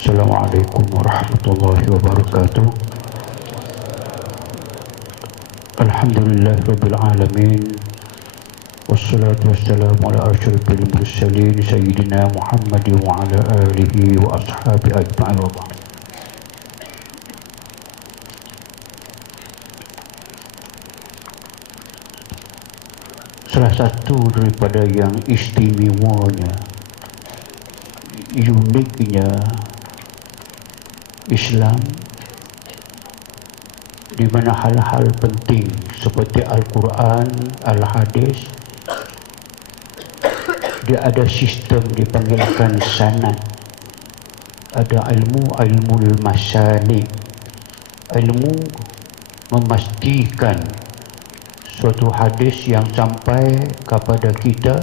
Assalamualaikum warahmatullahi wabarakatuh. Alhamdulillahirabbil alamin. Wassalatu wassalamu ala asyrafil mursalin sayyidina Muhammad wa ala alihi wa ashabihi ajma'in wa ba'd. Salah satu daripada yang istimewanya, uniknya Islam, di mana hal-hal penting seperti Al-Quran, Al-Hadis, dia ada sistem dipanggilkan sanad. Ada ilmu masanik, ilmu memastikan suatu hadis yang sampai kepada kita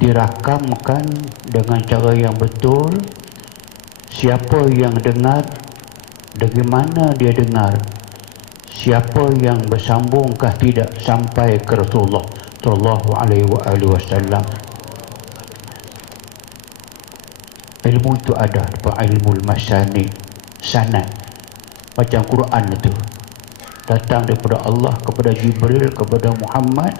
dirakamkan dengan cara yang betul, siapa yang dengar, dari mana dia dengar, siapa yang bersambungkah tidak sampai ke Rasulullah sallallahu alaihi wasallam. Ilmu itu ada pada ilmu masanid, sanad, macam Quran itu datang daripada Allah kepada Jibril, kepada Muhammad,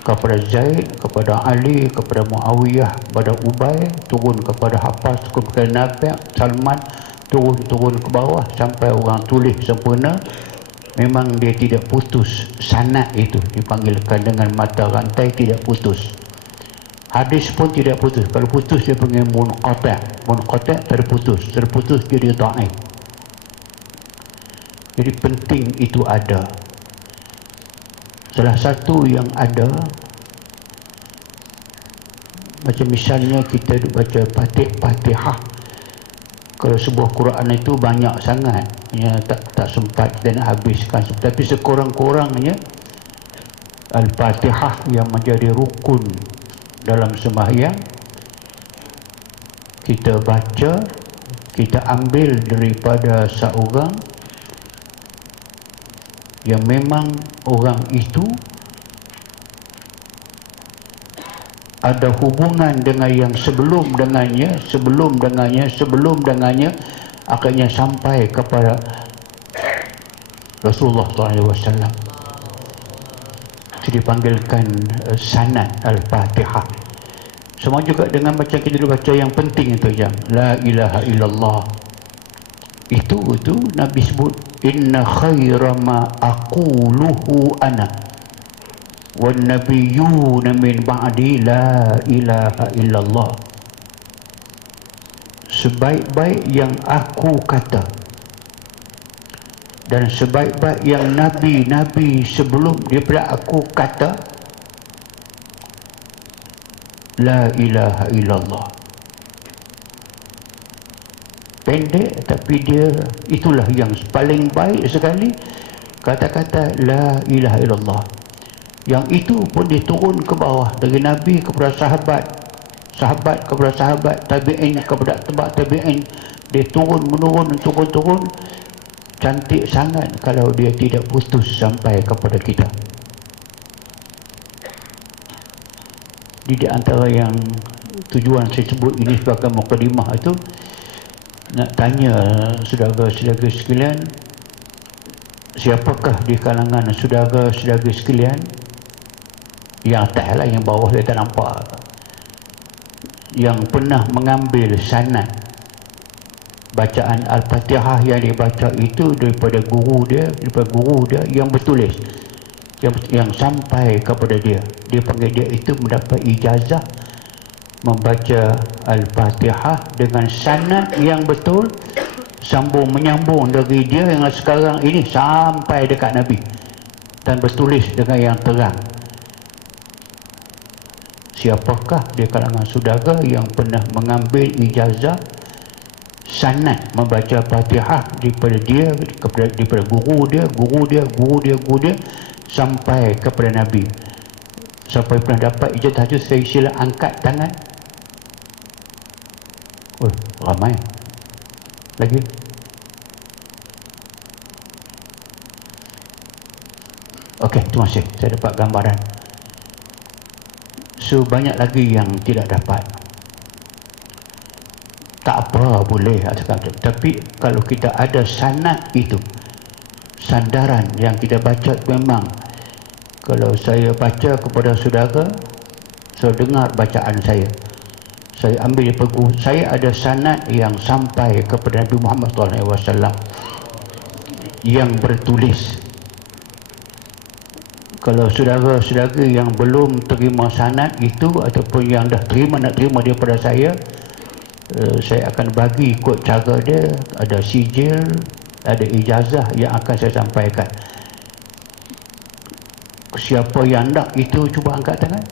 kepada Zaid, kepada Ali, kepada Muawiyah, kepada Ubay, turun kepada Hafaz, kepada Nafi', Salman, turun ke bawah sampai orang tulis sempurna. Memang dia tidak putus. Sanad itu dipanggilkan dengan mata rantai, tidak putus. Hadis pun tidak putus. Kalau putus dia panggil munqati'. Munqati' terputus jadi dhaif. Jadi penting itu ada. Salah satu yang ada, macam misalnya kita baca Fatihah. Kalau sebuah Quran itu banyak sangat, ya, tak sempat kita nak habiskan. Tapi sekurang-kurangnya Al-Fatihah yang menjadi rukun dalam sembahyang, kita baca, kita ambil daripada seorang yang memang orang itu ada hubungan dengan yang sebelum dengannya, akhirnya sampai kepada Rasulullah SAW. Itu dipanggilkan sanad Al-Fatihah. Semua juga dengan macam kita baca yang penting itu jam, la ilaha illallah. Itu Nabi sebut, inna khaira ma aquluhu ana wan nabiyyuna min ba'di la ilaha illallah. Sebaik-baik yang aku kata dan sebaik-baik yang nabi-nabi sebelum daripada aku kata, la ilaha illallah. Pendek tapi dia itulah yang paling baik sekali, kata-kata la ilaha illallah. Yang itu pun diturun ke bawah dari Nabi kepada sahabat, sahabat kepada sahabat, tabi'in kepada tabi'in. Dia turun cantik sangat kalau dia tidak putus sampai kepada kita. Di antara yang tujuan saya sebut ini sebagai mukadimah itu, nak tanya saudara-saudara sekalian, siapakah di kalangan saudara-saudara sekalian yang atas lah, yang bawah saya tak nampak, yang pernah mengambil sanad bacaan Al-Fatihah yang dibaca itu daripada guru dia yang bertulis, yang sampai kepada dia. Dia panggil dia itu mendapat ijazah membaca Al-Fatihah dengan sanad yang betul, menyambung dari dia yang sekarang ini sampai dekat Nabi, dan bertulis dengan yang terang. Siapakah di kalangan saudara yang pernah mengambil ijazah sanad membaca Fatihah daripada dia, daripada guru dia sampai kepada Nabi, sampai pernah dapat ijazah itu? Saya sila angkat tangan. Oh, ramai lagi. Okey, terima kasih, saya dapat gambaran. So banyak lagi yang tidak dapat. tak apa, boleh. Tapi kalau kita ada sanad itu, sandaran yang kita baca, memang kalau saya baca kepada saudara, saya dengar bacaan saya ambil di pegu, saya ada sanad yang sampai kepada Nabi Muhammad SAW yang bertulis. Kalau saudara-saudara yang belum terima sanad itu ataupun yang dah nak terima daripada saya akan bagi ikut cara dia, ada sijil, ada ijazah yang akan saya sampaikan. Siapa yang nak itu cuba angkat tangan.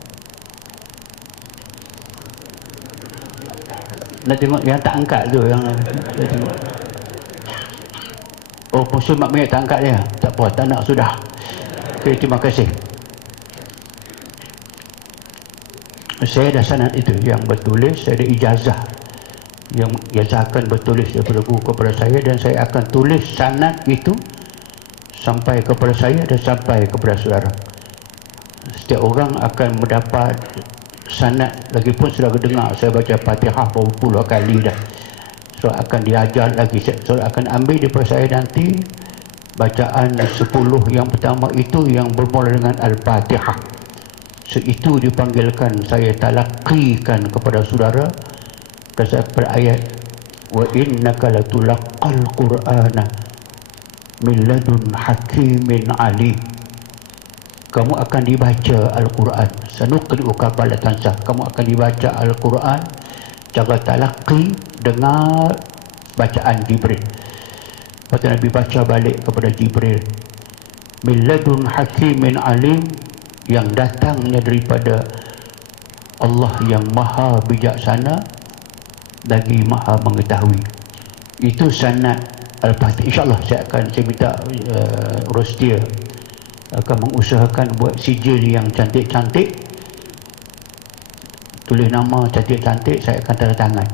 Nak tengok yang tak angkat tu, yang tengok. Oh, Pusul Mak Mek tak angkat dia. Tak apa, tak nak sudah. Okey, terima kasih. Saya ada sanad itu yang bertulis, saya ada ijazah yang akan bertulis daripada guru kepada saya, dan saya akan tulis sanad itu sampai kepada saya dan sampai kepada saudara. Setiap orang akan mendapat sanad, lagipun saudara dengar saya baca Fatihah berapa puluh kali dah. So akan diajar lagi, so akan ambil daripada saya nanti bacaan 10 yang pertama itu yang bermula dengan Al-Fatihah. So itu dipanggilkan, saya talaqikan kepada saudara kepada ayat wa innaka latulaqal qur'ana min ladun hakimin alim. Kamu akan dibaca Al-Quran, sanuqri'uka fala tansa. Kamu akan dibaca Al-Quran, cara talaqi, dengar bacaan Jibril. Lepas Nabi baca balik kepada Jibril, min ladun hakimin alim, yang datangnya daripada Allah yang maha bijaksana lagi maha mengetahui. Itu sanad Al-Fatihah. InsyaAllah saya minta Rostia akan mengusahakan buat sijil yang cantik-cantik, tulis nama cantik-cantik, saya akan tanda tangan.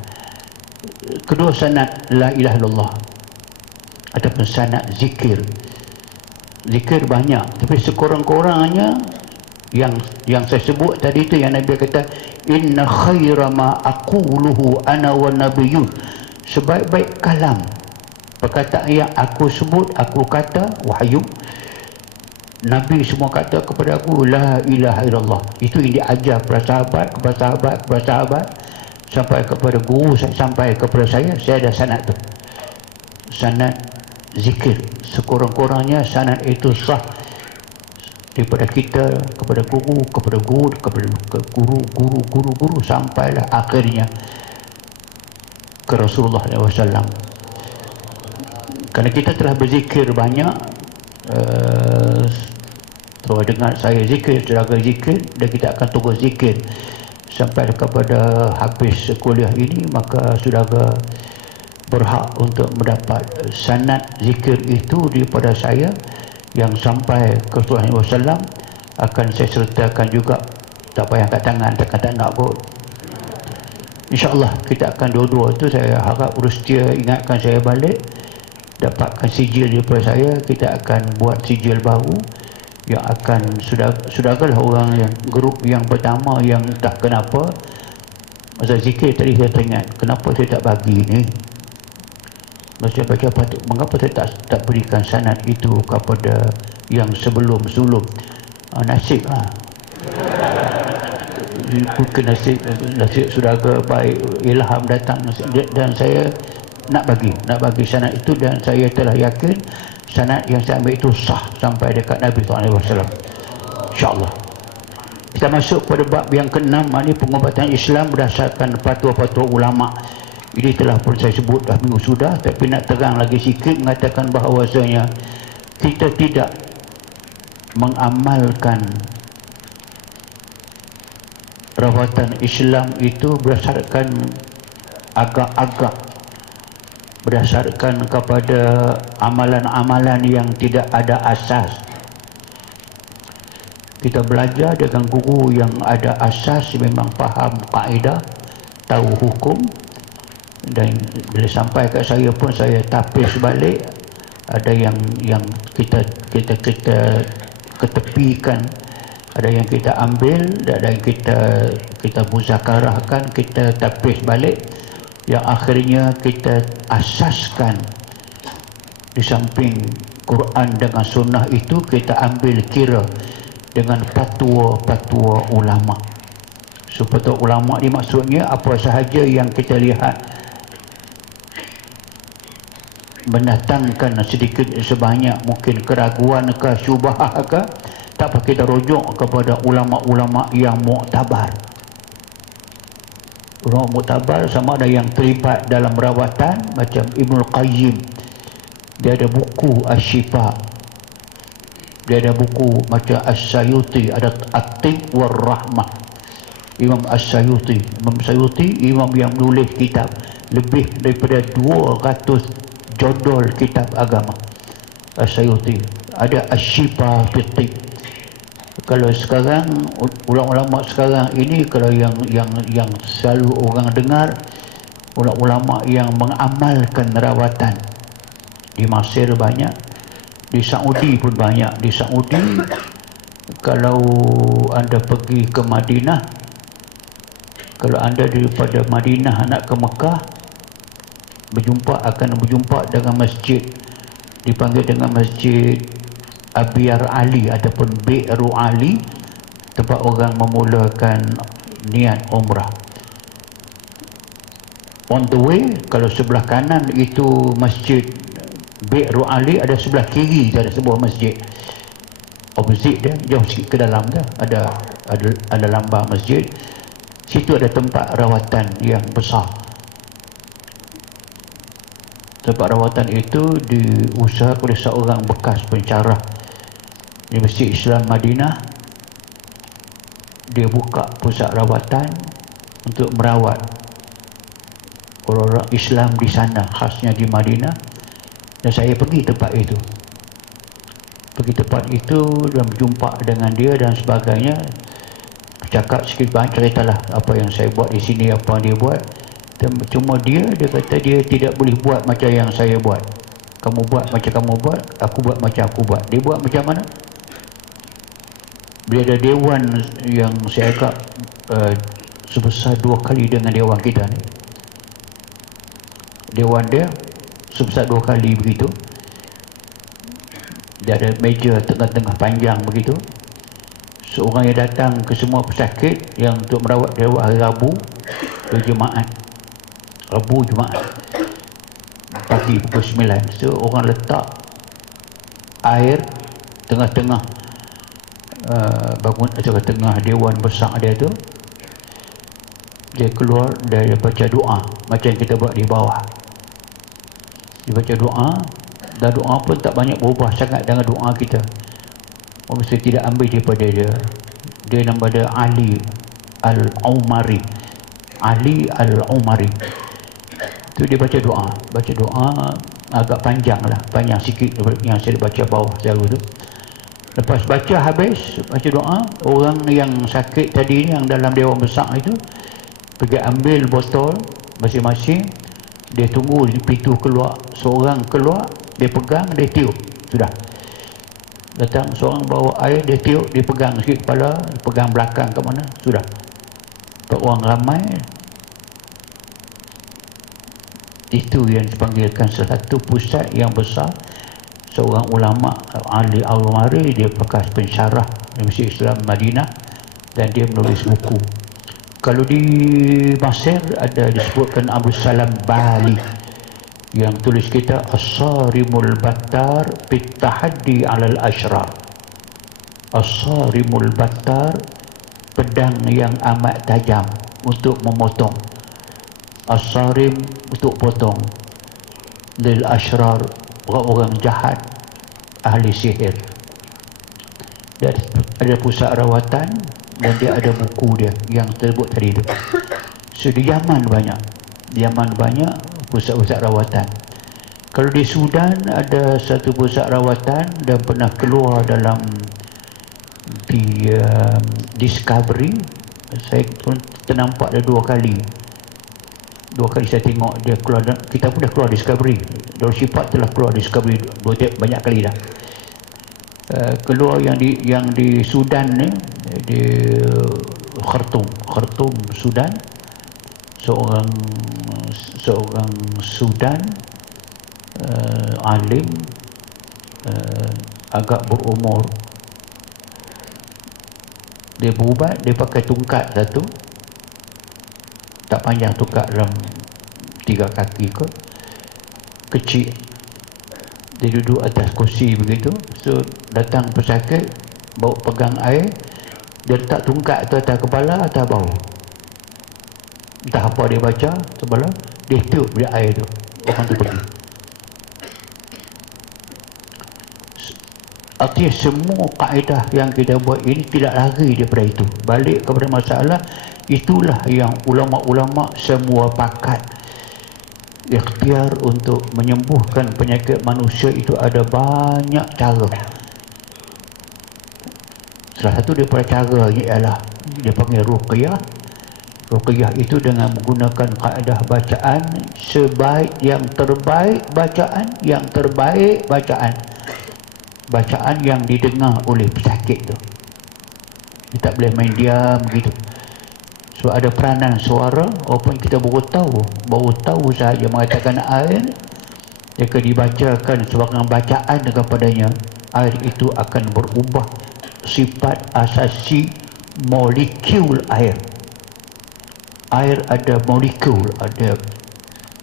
Kedua, sanad la ilaha illallah ataupun sanad zikir. Zikir banyak, tapi sekurang-kurangnya yang saya sebut tadi itu, yang Nabi kata inna khaira ma aquluhu ana wa nabiyyun, sebaik-baik kalam, perkataan yang aku sebut, aku kata wahyu, Nabi semua kata kepada aku la ilaha illallah. Itu yang diajar kepada sahabat, sampai kepada guru, sampai kepada saya ada sanad tu, sanad zikir. Sekurang-kurangnya sanad itu sah daripada kita kepada guru, kepada guru, sampailah akhirnya ke Rasulullah SAW. Kerana kita telah berzikir banyak, terus dengar saya zikir, saudara zikir, dan kita akan terus zikir sampai kepada habis kuliah ini. Maka saudara berhak untuk mendapat sanad zikir itu daripada saya yang sampai ke Rasulullah SAW. Akan saya sertakan juga, tak payah angkat tangan, tak nak kot. InsyaAllah kita akan dua-dua tu, saya harap Rustia ingatkan saya balik, dapatkan sijil daripada saya. Kita akan buat sijil baru yang akan saudara orang yang grup yang pertama yang tak kenapa masa zikir tadi saya teringat, kenapa saya tak bagi ni, masa saya baca patut, mengapa saya tak berikan sanad itu kepada yang sebelum nasib lah. Bukan nasib saudara baik, ilham datang, dan saya nak bagi sanad itu, dan saya telah yakin sanad yang saya ambil itu sah sampai dekat Nabi SAW. InsyaAllah. Kita masuk pada bab yang ke-6, ini pengobatan Islam berdasarkan fatwa-fatwa ulama. Ini telah pun saya sebut dah minggu sudah, tapi nak terang lagi sikit, mengatakan bahawasanya kita tidak mengamalkan rawatan Islam itu berdasarkan agak-agak, berdasarkan kepada amalan-amalan yang tidak ada asas. Kita belajar dengan guru yang ada asas, memang faham kaedah, tahu hukum, dan bila sampai kat saya pun saya tapis balik. Ada yang kita ketepikan, ada yang kita ambil, ada yang kita muzakarahkan, kita tapis balik yang akhirnya kita asaskan di samping Quran dengan sunnah itu kita ambil kira dengan fatwa-fatwa ulama. So fatwa ulama ni maksudnya apa sahaja yang kita lihat mendatangkan sedikit sebanyak mungkin keraguan ke syubhah ke, tak apa kita rujuk kepada ulama-ulama yang muktabar. Ulama muktabar sama ada yang terlibat dalam rawatan macam Ibnul Qayyim, dia ada buku Asy-Syifa, dia ada buku macam As-Sayuti, ada At-Tib war Rahmah. Imam As-Sayuti, Imam Sayuti imam yang menulis kitab lebih daripada 200 judul kitab agama. As-Sayuti ada Asy-Syifa fi Tib. Kalau sekarang ulama-ulama sekarang ini, kalau yang selalu orang dengar, ulama yang mengamalkan rawatan di Mesir banyak, di Saudi pun banyak. Di Saudi kalau anda pergi ke Madinah, kalau anda daripada Madinah nak ke Mekah, akan berjumpa dengan masjid dipanggil dengan Masjid Abyar Ali ataupun Bi'ru Ali, tempat orang memulakan niat umrah. On the way, kalau sebelah kanan itu Masjid Bi'ru Ali, ada sebelah kiri ada sebuah masjid. Opposite dia, jauh sikit ke dalam dia ada lambang masjid. Situ ada tempat rawatan yang besar. Tempat rawatan itu diusahakan oleh seorang bekas pencarah di Masjid Islam Madinah. Dia buka pusat rawatan untuk merawat orang-orang Islam di sana, khasnya di Madinah. Dan saya pergi tempat itu. Dan berjumpa dengan dia dan sebagainya. Cakap sikit banyak, ceritalah apa yang saya buat di sini, apa dia buat. Cuma dia kata dia tidak boleh buat macam yang saya buat. Kamu buat macam kamu buat, aku buat macam aku buat. Dia buat macam mana? Dia ada dewan yang saya agak sebesar 2 kali dengan dewan kita ni. Dewan dia sebesar 2 kali begitu. Dia ada meja tengah-tengah panjang begitu. Seorang yang datang ke semua pesakit yang untuk merawat dewan hari Rabu, Jumaat pagi pukul 9. So orang letak air tengah-tengah bangun tengah dewan besar dia tu. Dia keluar, dia baca doa macam kita buat di bawah. Dia baca doa, dan doa pun tak banyak berubah sangat dengan doa kita. Orang mesti tidak ambil daripada dia. Dia nama dia Ali Al-Umari. Ali Al-Umari. Tu dia baca doa agak panjang lah, panjang sikit yang saya baca bawah selalu tu. Lepas baca habis, baca doa, orang yang sakit tadi ni yang dalam dewan besar itu pergi ambil botol masing-masing. Dia tunggu di pintu keluar, seorang keluar, dia pegang, dia tiup, sudah. Datang seorang bawa air, dia tiup, dia pegang sikit kepala, dia pegang belakang ke mana, sudah. Sebab orang ramai. Itu yang dipanggilkan satu pusat yang besar. Seorang ulama, Ali Al-Umari, dia bekas pensyarah di Masjid Islam Madinah, dan dia menulis buku. Kalau di Mesir ada disebutkan Abu Salam Bali yang tulis kita As-Sarimul Battar fit Tahaddi 'alal Ashrar. As-Sarimul Battar, pedang yang amat tajam untuk memotong. As-Sarim untuk potong. Lil Ashrar, orang-orang jahat, ahli sihir. Dia ada pusat rawatan dan dia ada buku dia yang tersebut tadi tu. So di Yaman banyak pusat-pusat rawatan. Kalau di Sudan ada satu pusat rawatan dan pernah keluar dalam di Discovery. Saya pun ternampak ada 2 kali. 2 kali saya tengok dia keluar. Kita pun dah keluar Discovery. Darul Syifa telah keluar Discovery banyak kali dah. Keluar yang di Sudan ni, di Khartoum Sudan. seorang Sudan, alim, agak berumur. Dia berubat, dia pakai tungkat satu, tak panjang, tungkat dalam 3 kaki kot, kecil. Dia duduk atas kursi begitu. So datang pesakit, bawa pegang air, dia letak tungkat tu atas kepala, atas bau. Entah apa dia baca sebelah, dia tiup dia air tu, orang tu pergi. Artinya semua kaedah yang kita buat ini tidak lari daripada itu. Balik kepada masalah, itulah yang ulama-ulama semua pakat. Ikhtiar untuk menyembuhkan penyakit manusia itu ada banyak cara. Salah satu daripada caranya ialah dia panggil ruqyah. Ruqyah itu dengan menggunakan kaedah bacaan sebaik yang terbaik, bacaan yang terbaik, bacaan yang didengar oleh pesakit tu. Dia tak boleh main diam begitu. So ada peranan suara, walaupun kita baru tahu sahaja mengatakan air, jika dibacakan sebagai bacaan kepadanya, air itu akan berubah sifat asasi molekul air. Air ada molekul, ada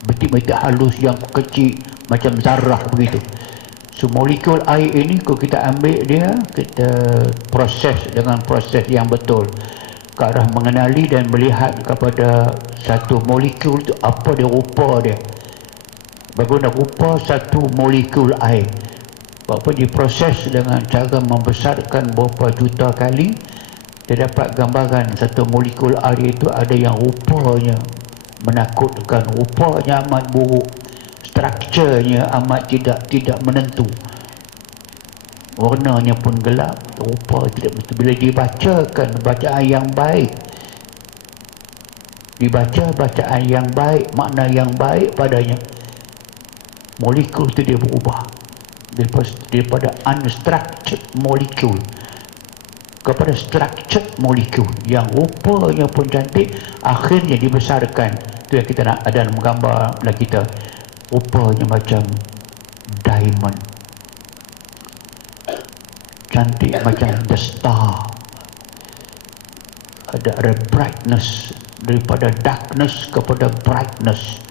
betik-betik halus yang kecil macam zarah begitu. So molekul air ini kalau kita ambil dia, kita proses dengan proses yang betul ke arah mengenali dan melihat kepada satu molekul itu apa dia rupa dia, bagaimana rupa satu molekul air. Apa diproses dengan cara membesarkan berapa juta kali, dia dapat gambaran satu molekul air itu ada yang rupanya menakutkan, rupanya amat buruk, strukturnya amat tidak menentu, warnanya pun gelap, rupa tidak betul. Bila dibacakan bacaan yang baik, dibaca bacaan yang baik, makna yang baik padanya, molekul itu dia berubah daripada unstructured molecule kepada structured molecule yang rupanya pun cantik, akhirnya dibesarkan. Itu yang kita nak ada dalam gambar kita, rupanya macam diamond, cantik macam the star. Ada brightness, daripada darkness kepada brightness.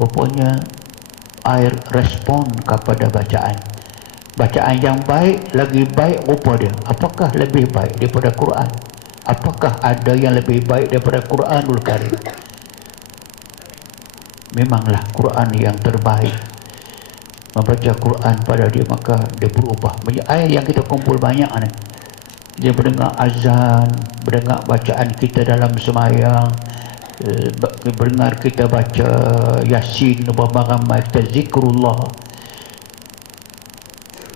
Rupanya air respon kepada bacaan. Bacaan yang baik, lagi baik rupa dia. Apakah lebih baik daripada Quran? Apakah ada yang lebih baik daripada Quranul Karim? Memanglah Quran yang terbaik. Membaca Quran pada dia, maka dia berubah. Ayat yang kita kumpul banyak ni, dia mendengar azan, mendengar bacaan kita dalam semayang, mendengar kita baca Yasin, ramai kita zikrullah.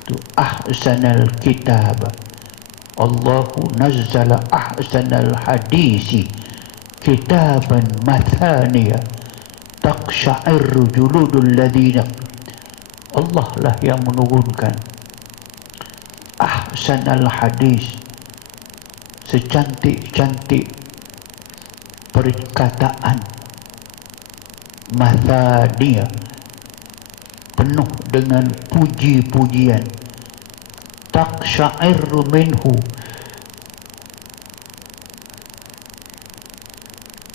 Itu ahsanal kitab, Allahu nazzala ahsanal hadisi kitaban mathaniya taqsha'irru juludul ladina. Allah lah yang menurunkan ahsanal hadis, secantik-cantik perkataan, mathaniya, penuh dengan puji-pujian, taqsha'irru minhu,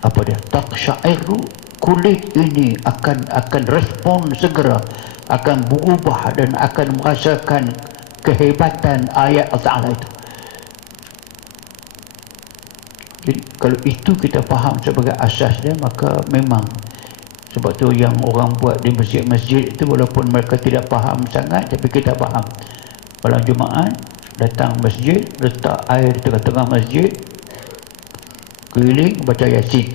apa dia, taqsha'irru, kulit ini akan respon segera, akan berubah dan akan merasakan kehebatan ayat Allah Ta'ala itu. Jadi kalau itu kita faham sebagai asasnya, maka memang sebab tu yang orang buat di masjid-masjid itu, walaupun mereka tidak faham sangat, tapi kita faham. Malam Jumaat datang masjid, letak air di tengah-tengah masjid, keliling, baca Yasin,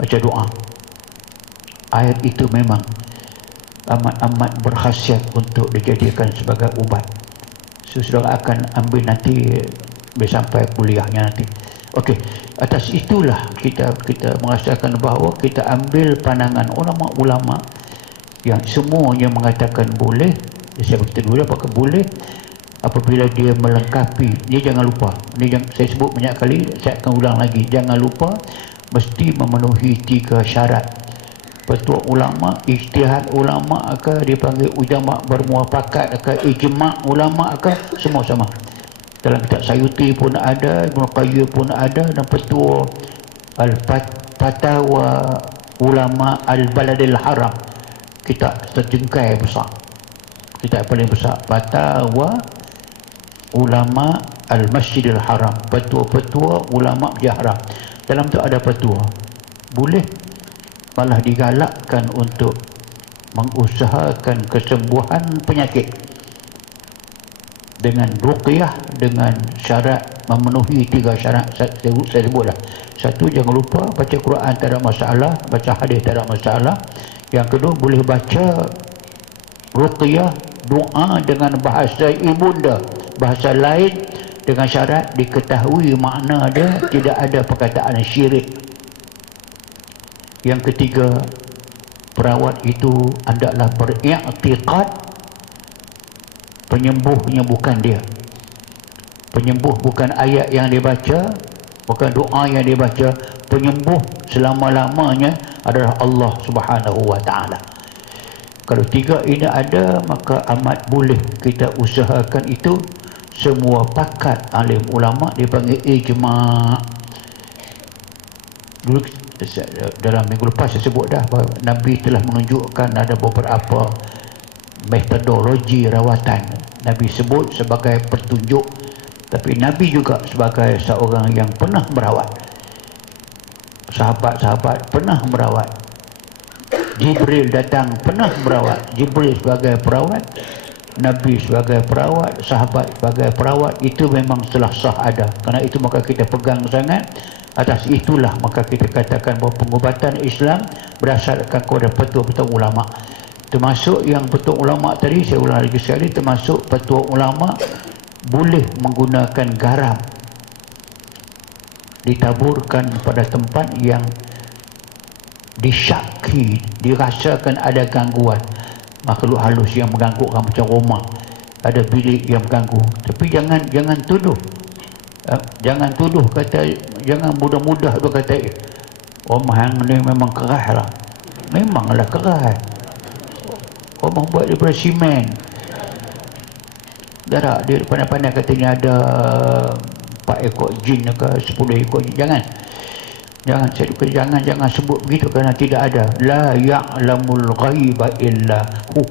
baca doa. Air itu memang amat berkhasiat untuk dijadikan sebagai ubat. So, saudara akan ambil nanti sampai kuliahnya nanti. Okey, atas itulah kita merasakan bahawa kita ambil pandangan ulama-ulama yang semuanya mengatakan boleh. Siapa kita dulu apakah boleh apabila dia melengkapi. Dia jangan lupa, saya sebut banyak kali, saya akan ulang lagi, jangan lupa mesti memenuhi 3 syarat. Petua ulama, ijtihad ulama ke, dipanggil ujama bermuafakat ke, ijma' ulama ke, semua sama. Dalam kitab Sayuti pun ada, Ibn Qayyim pun ada, dan petua Al-Fatawa Ulama Al-Baladil Haram, kitab terjengkai besar, kitab paling besar, Fatawa Ulama Al-Masjidil Haram, petua-petua ulama Masjid Haram. Dalam tu ada petua, boleh malah digalakkan untuk mengusahakan kesembuhan penyakit dengan ruqyah, dengan syarat memenuhi 3 syarat saya sebutlah. Satu, jangan lupa baca Quran tak ada masalah, baca hadis tak ada masalah. Yang kedua, boleh baca ruqyah, doa dengan bahasa ibunda, bahasa lain, dengan syarat diketahui makna dia, tidak ada perkataan syirik. Yang ketiga, perawat itu hendaklah beriktikad penyembuhnya bukan dia. Penyembuh bukan ayat yang dibaca, bukan doa yang dibaca. Penyembuh selama-lamanya adalah Allah Subhanahu wa ta'ala. Kalau 3 ini ada, maka amat boleh kita usahakan itu. Semua pakat alim ulama dipanggil ijma'. Dulu dalam minggu lepas saya sebut dah bahawa Nabi telah menunjukkan ada beberapa metodologi rawatan. Nabi sebut sebagai petunjuk, tapi Nabi juga sebagai seorang yang pernah merawat. Sahabat-sahabat pernah merawat. Jibril datang pernah merawat. Jibril sebagai perawat, Nabi sebagai perawat, sahabat sebagai perawat. Itu memang telah sah ada. Kerana itu maka kita pegang sangat. Atas itulah maka kita katakan bahawa pengubatan Islam berdasarkan kepada petua-petua ulama. Termasuk yang petua ulama tadi, saya ulang lagi sekali, termasuk petua ulama boleh menggunakan garam ditaburkan pada tempat yang disyaki, dirasakan ada gangguan, makhluk halus yang mengganggu orang, macam rumah ada bilik yang mengganggu. Tapi jangan tuduh, jangan tuduh, kata jangan mudah-mudah tu kata rumah ni memang keras lah. Memanglah keras, rumah buat daripada simen. Dah dia pandai-pandai katanya ada 4 ekor jin ke 10 ekor jin. Jangan sebut begitu, kerana tidak ada. La ya'lamul ghaiba illa hu.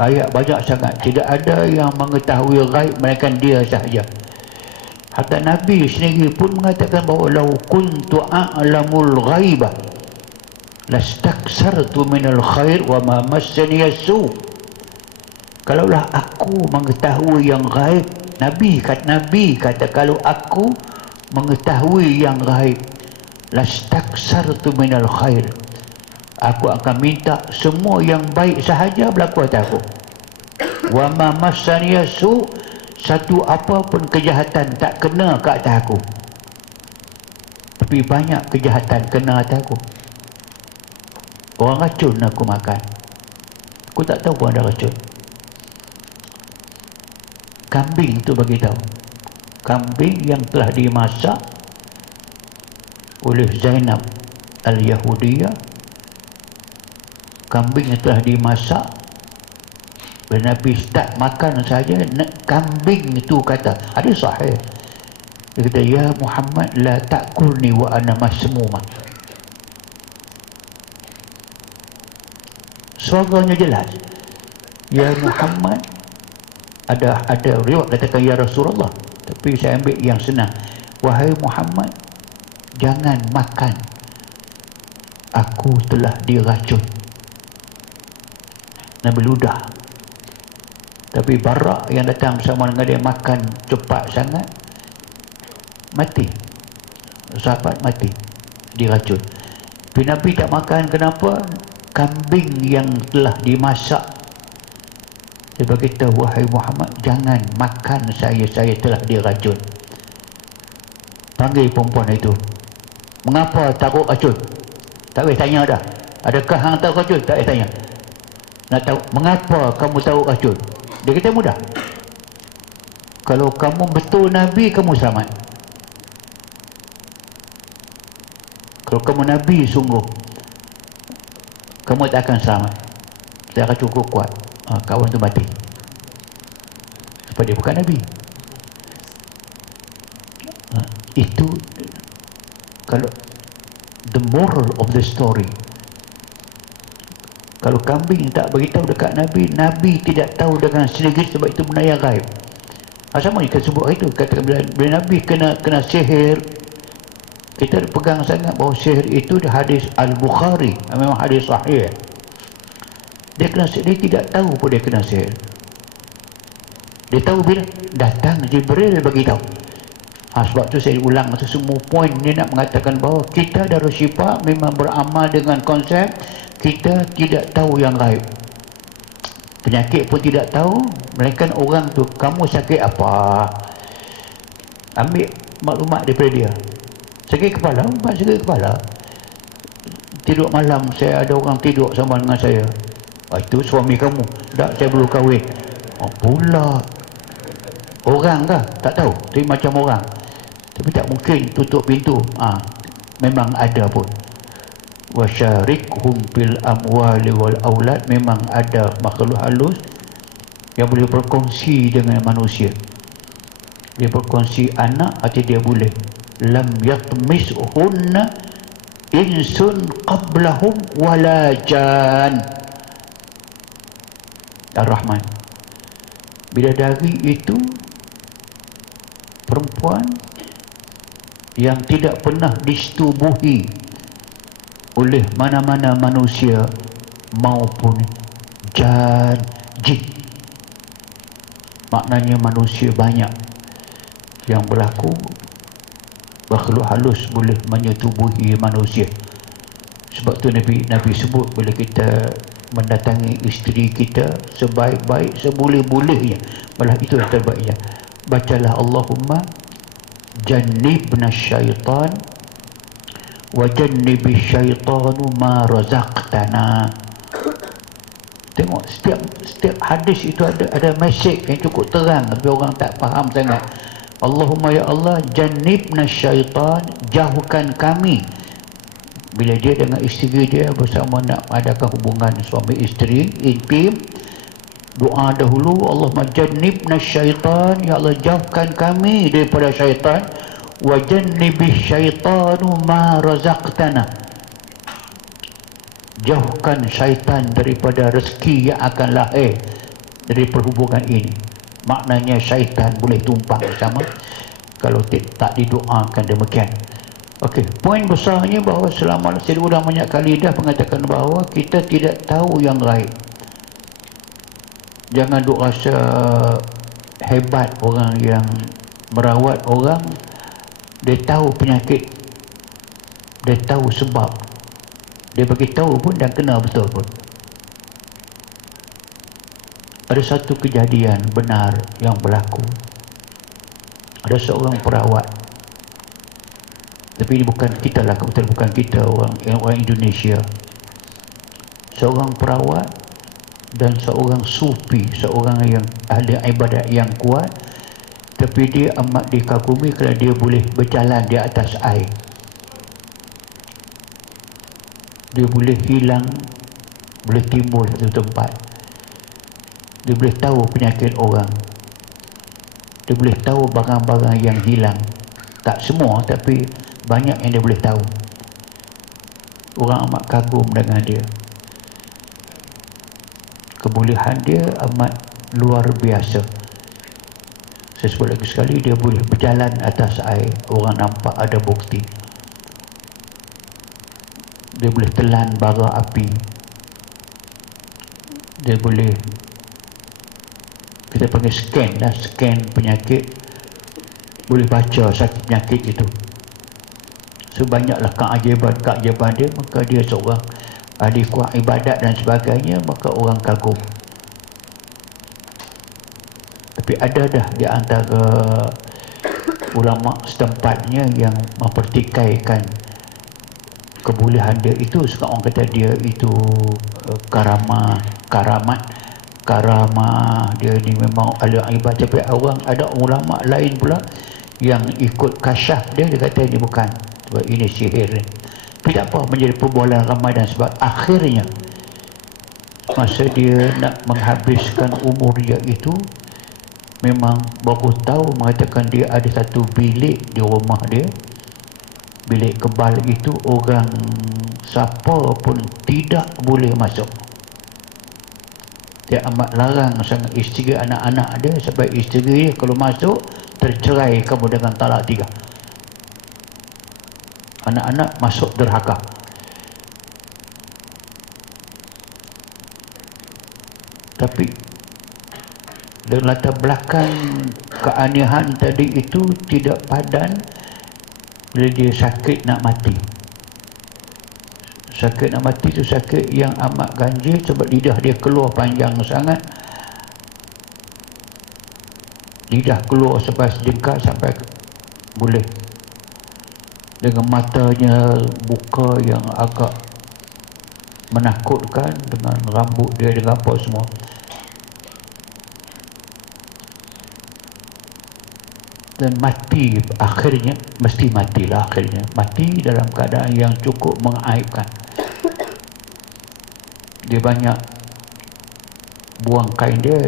Ayat banyak sangat, tidak ada yang mengetahui ghaib melainkan dia sahaja. Hatta Nabi sendiri pun mengatakan bahawa law kuntu a'lamul ghaiba lastaksartu minal khair wa ma massani as-su. Kalaulah aku mengetahui yang ghaib, Nabi kata kalau aku mengetahui yang ghaib, lastaksartu minal khair, aku akan minta semua yang baik sahaja berlaku atas aku. Wa ma massani as-su, satu apa pun kejahatan tak kena ke atas aku. Tapi banyak kejahatan kena atas aku. Orang racun aku makan, aku tak tahu pun ada racun. Kambing tu bagi tahu, kambing yang telah dimasak oleh Zainab Al-Yahudiyah, kambing yang telah dimasak, bila Nabi start makan saja, kambing itu kata, ada sahih, dia kata, ya Muhammad la ta'kulni wa ana masmumah. Suaranya jelas, ya Muhammad. Ada riwayat katakan ya Rasulullah, tapi saya ambil yang senang, wahai Muhammad, jangan makan, aku telah diracun. Nabi ludah. Tapi Barak yang datang bersama dengan dia makan cepat sangat, mati. Sahabat mati, diracun. Tapi Nabi tak makan, kenapa? Kambing yang telah dimasak. Dia berkata, wahai Muhammad, jangan makan saya telah diracun. Panggil perempuan itu, mengapa takut racun? Tak payah tanya dah, adakah hang tahu racun? Tak payah tanya. Nak tahu mengapa kamu tahu racun? Dia kata mudah, kalau kamu betul Nabi, kamu selamat. Kalau Kalau kamu Nabi sungguh, kamu tak akan selamat. Saya akan cukup kuat. Kawan tu mati. Sebab dia bukan Nabi. Itu kalau the moral of the story. Kalau kambing tak beritahu dekat Nabi, Nabi tidak tahu dengan sendiri sebab itu benda yang gaib. Sama kita sebut itu, kata bila Nabi kena sihir, kita pegang sangat bahawa sihir itu hadis Al-Bukhari, memang hadis sahih. Dia tidak tahu pun dia kena sihir. Dia tahu bila datang Jibril bagi tahu. Sebab tu saya ulang semua poin dia nak mengatakan bahawa kita Darus Syifa memang beramal dengan konsep kita tidak tahu yang gaib. Penyakit pun tidak tahu, melainkan orang tu kamu sakit apa, ambil maklumat daripada dia. Sakit kepala, sakit kepala. Tidur malam saya ada orang tidur sama dengan saya. Itu suami kamu. Tak, saya belum kahwin. Pula orang kah? Tak tahu. Tapi macam orang. Tapi tak mungkin tutup pintu. Memang ada pun. Wasyarikhum bil amwali wal aulad, memang ada makhluk halus yang boleh berkongsi dengan manusia. Dia berkongsi anak atau dia boleh. Lam yatmishunna insun qablahum wala jan. Ar-Rahman. Bidadari itu perempuan yang tidak pernah disetubuhi oleh mana-mana manusia maupun jin. Maknanya manusia banyak yang berlaku, makhluk halus boleh menyetubuhi manusia. Sebab tu Nabi sebut bila kita mendatangi isteri kita sebaik-baik seboleh-bolehnya, malah itu yang terbaiknya, bacalah Allahumma jannibna syaitan wa jannibi syaitanu ma razaqtana. Tengok setiap hadis itu ada mesej yang cukup terang, tapi orang tak faham sangat. Allahumma ya Allah jannibna syaitan, jauhkan kami. Bila dia dengan isteri dia bersama nak adakan hubungan suami isteri intim, doa dahulu, Allahumma jannibna syaitan, ya Allah jauhkan kami daripada syaitan, wa jannibi syaitanu ma razaqtana, jauhkan syaitan daripada rezeki yang akan lahir dari perhubungan ini. Maknanya syaitan boleh tumpang bersama kalau tak didoakan demikian. Okey, poin besarnya bahawa selama saya ulang banyak kali dah mengatakan bahawa kita tidak tahu yang gaib. Jangan duk rasa hebat orang yang merawat orang, dia tahu penyakit, dia tahu sebab, dia bagi tahu pun dan kena betul pun. Ada satu kejadian benar yang berlaku. Ada seorang perawat, tapi ini bukan kita lah, kebetulan bukan kita, orang Indonesia. Seorang perawat dan seorang sufi, seorang yang ahli ibadat yang kuat, tapi dia amat dikagumi kerana dia boleh berjalan di atas air. Dia boleh hilang, boleh timbul satu tempat. Dia boleh tahu penyakit orang. Dia boleh tahu barang-barang yang hilang. Tak semua, tapi banyak yang dia boleh tahu. Orang amat kagum dengan dia. Kebolehan dia amat luar biasa. Saya sebut lagi sekali, dia boleh berjalan atas air. Orang nampak ada bukti. Dia boleh telan bara api. Dia boleh, kita panggil scan lah, scan penyakit. Boleh baca sakit penyakit itu. Sebanyaklah keajaiban dia, maka dia seorang ahli kuat ibadat dan sebagainya, maka orang kagum. Tapi ada dah di antara ulama setempatnya yang mempertikaikan kebolehan dia itu. Sekarang orang kata dia itu karamah dia ni memang ada ibadat. Tapi orang, ada ulama lain pula yang ikut kasyaf dia kata ini bukan, sebab ini sihir. Tidak apa menjadi perbualan ramai, dan sebab akhirnya masa dia nak menghabiskan umur dia itu, memang baru tahu mengatakan dia ada satu bilik di rumah dia. Bilik kebal itu orang siapa pun tidak boleh masuk. Dia amat larang sangat isteri anak-anak dia, sebab isteri dia kalau masuk tercerai kamu dengan talak 3. Anak-anak masuk derhaka. Tapi dengan latar belakang keanehan tadi itu tidak padan bila dia sakit nak mati. Sakit nak mati itu sakit yang amat ganjil, sebab lidah dia keluar panjang sangat. Lidah keluar sampai sejengkal, sampai boleh dengan matanya buka yang agak menakutkan, dengan rambut dia, dengan apa semua. Dan mati akhirnya, mesti matilah akhirnya. Mati dalam keadaan yang cukup mengaibkan. Dia banyak buang kain dia,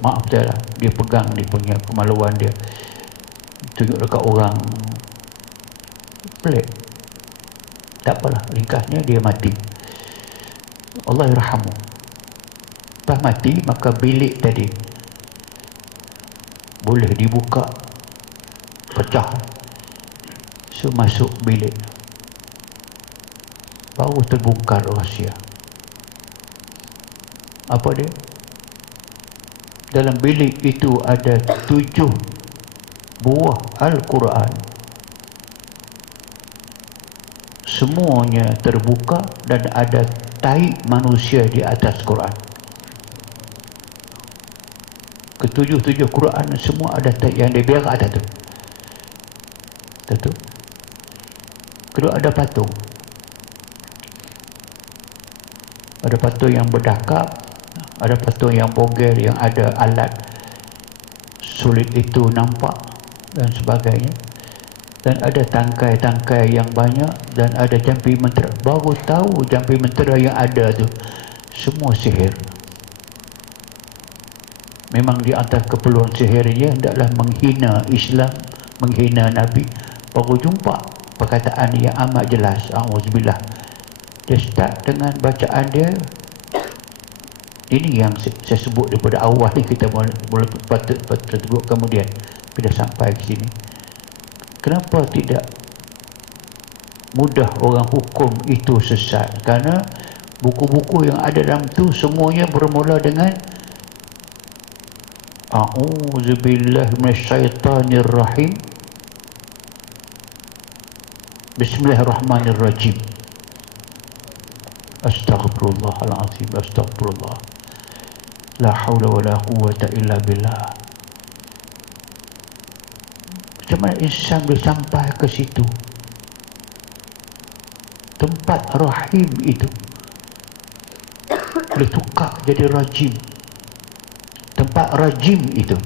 maaf saya lah, dia pegang dia punya kemaluan dia, tunjuk dekat orang. Pelik. Tak apalah, ringkasnya dia mati. Allah yarhamu. Lepas mati, maka bilik tadi boleh dibuka, pecah. So masuk bilik, baru terbongkar rahsia. Apa dia? Dalam bilik itu ada 7 buah Al-Quran. Semuanya terbuka dan ada tahi manusia di atas Quran. Ketujuh Quran semua ada tahi yang dia biar ada tu. Tentu. Kedua ada patung. Ada patung yang berdakap, ada patung yang bogel yang ada alat sulit itu nampak dan sebagainya. Dan ada tangkai-tangkai yang banyak, dan ada jampi mentera. Baru tahu jampi mentera yang ada tu semua sihir. Memang di atas keperluan sihirnya hendaklah menghina Islam, menghina Nabi. Baru jumpa perkataan yang amat jelas. Auzubillah. Dia start dengan bacaan dia. Ini yang saya sebut daripada awal ni, kita boleh patut sebut kemudian bila sampai ke sini. Kenapa tidak mudah orang hukum itu sesat? Kerana buku-buku yang ada dalam tu semuanya bermula dengan A'udzubillahi minasyaitanirrahim, Bismillahirrahmanirrahim, Astaghfirullahalazim, Astaghfirullah, La hawla wa la quwwata illa billah. Macam mana insan boleh sampai ke situ? Tempat rahim itu boleh tukar jadi rajim. Tempat rajim itu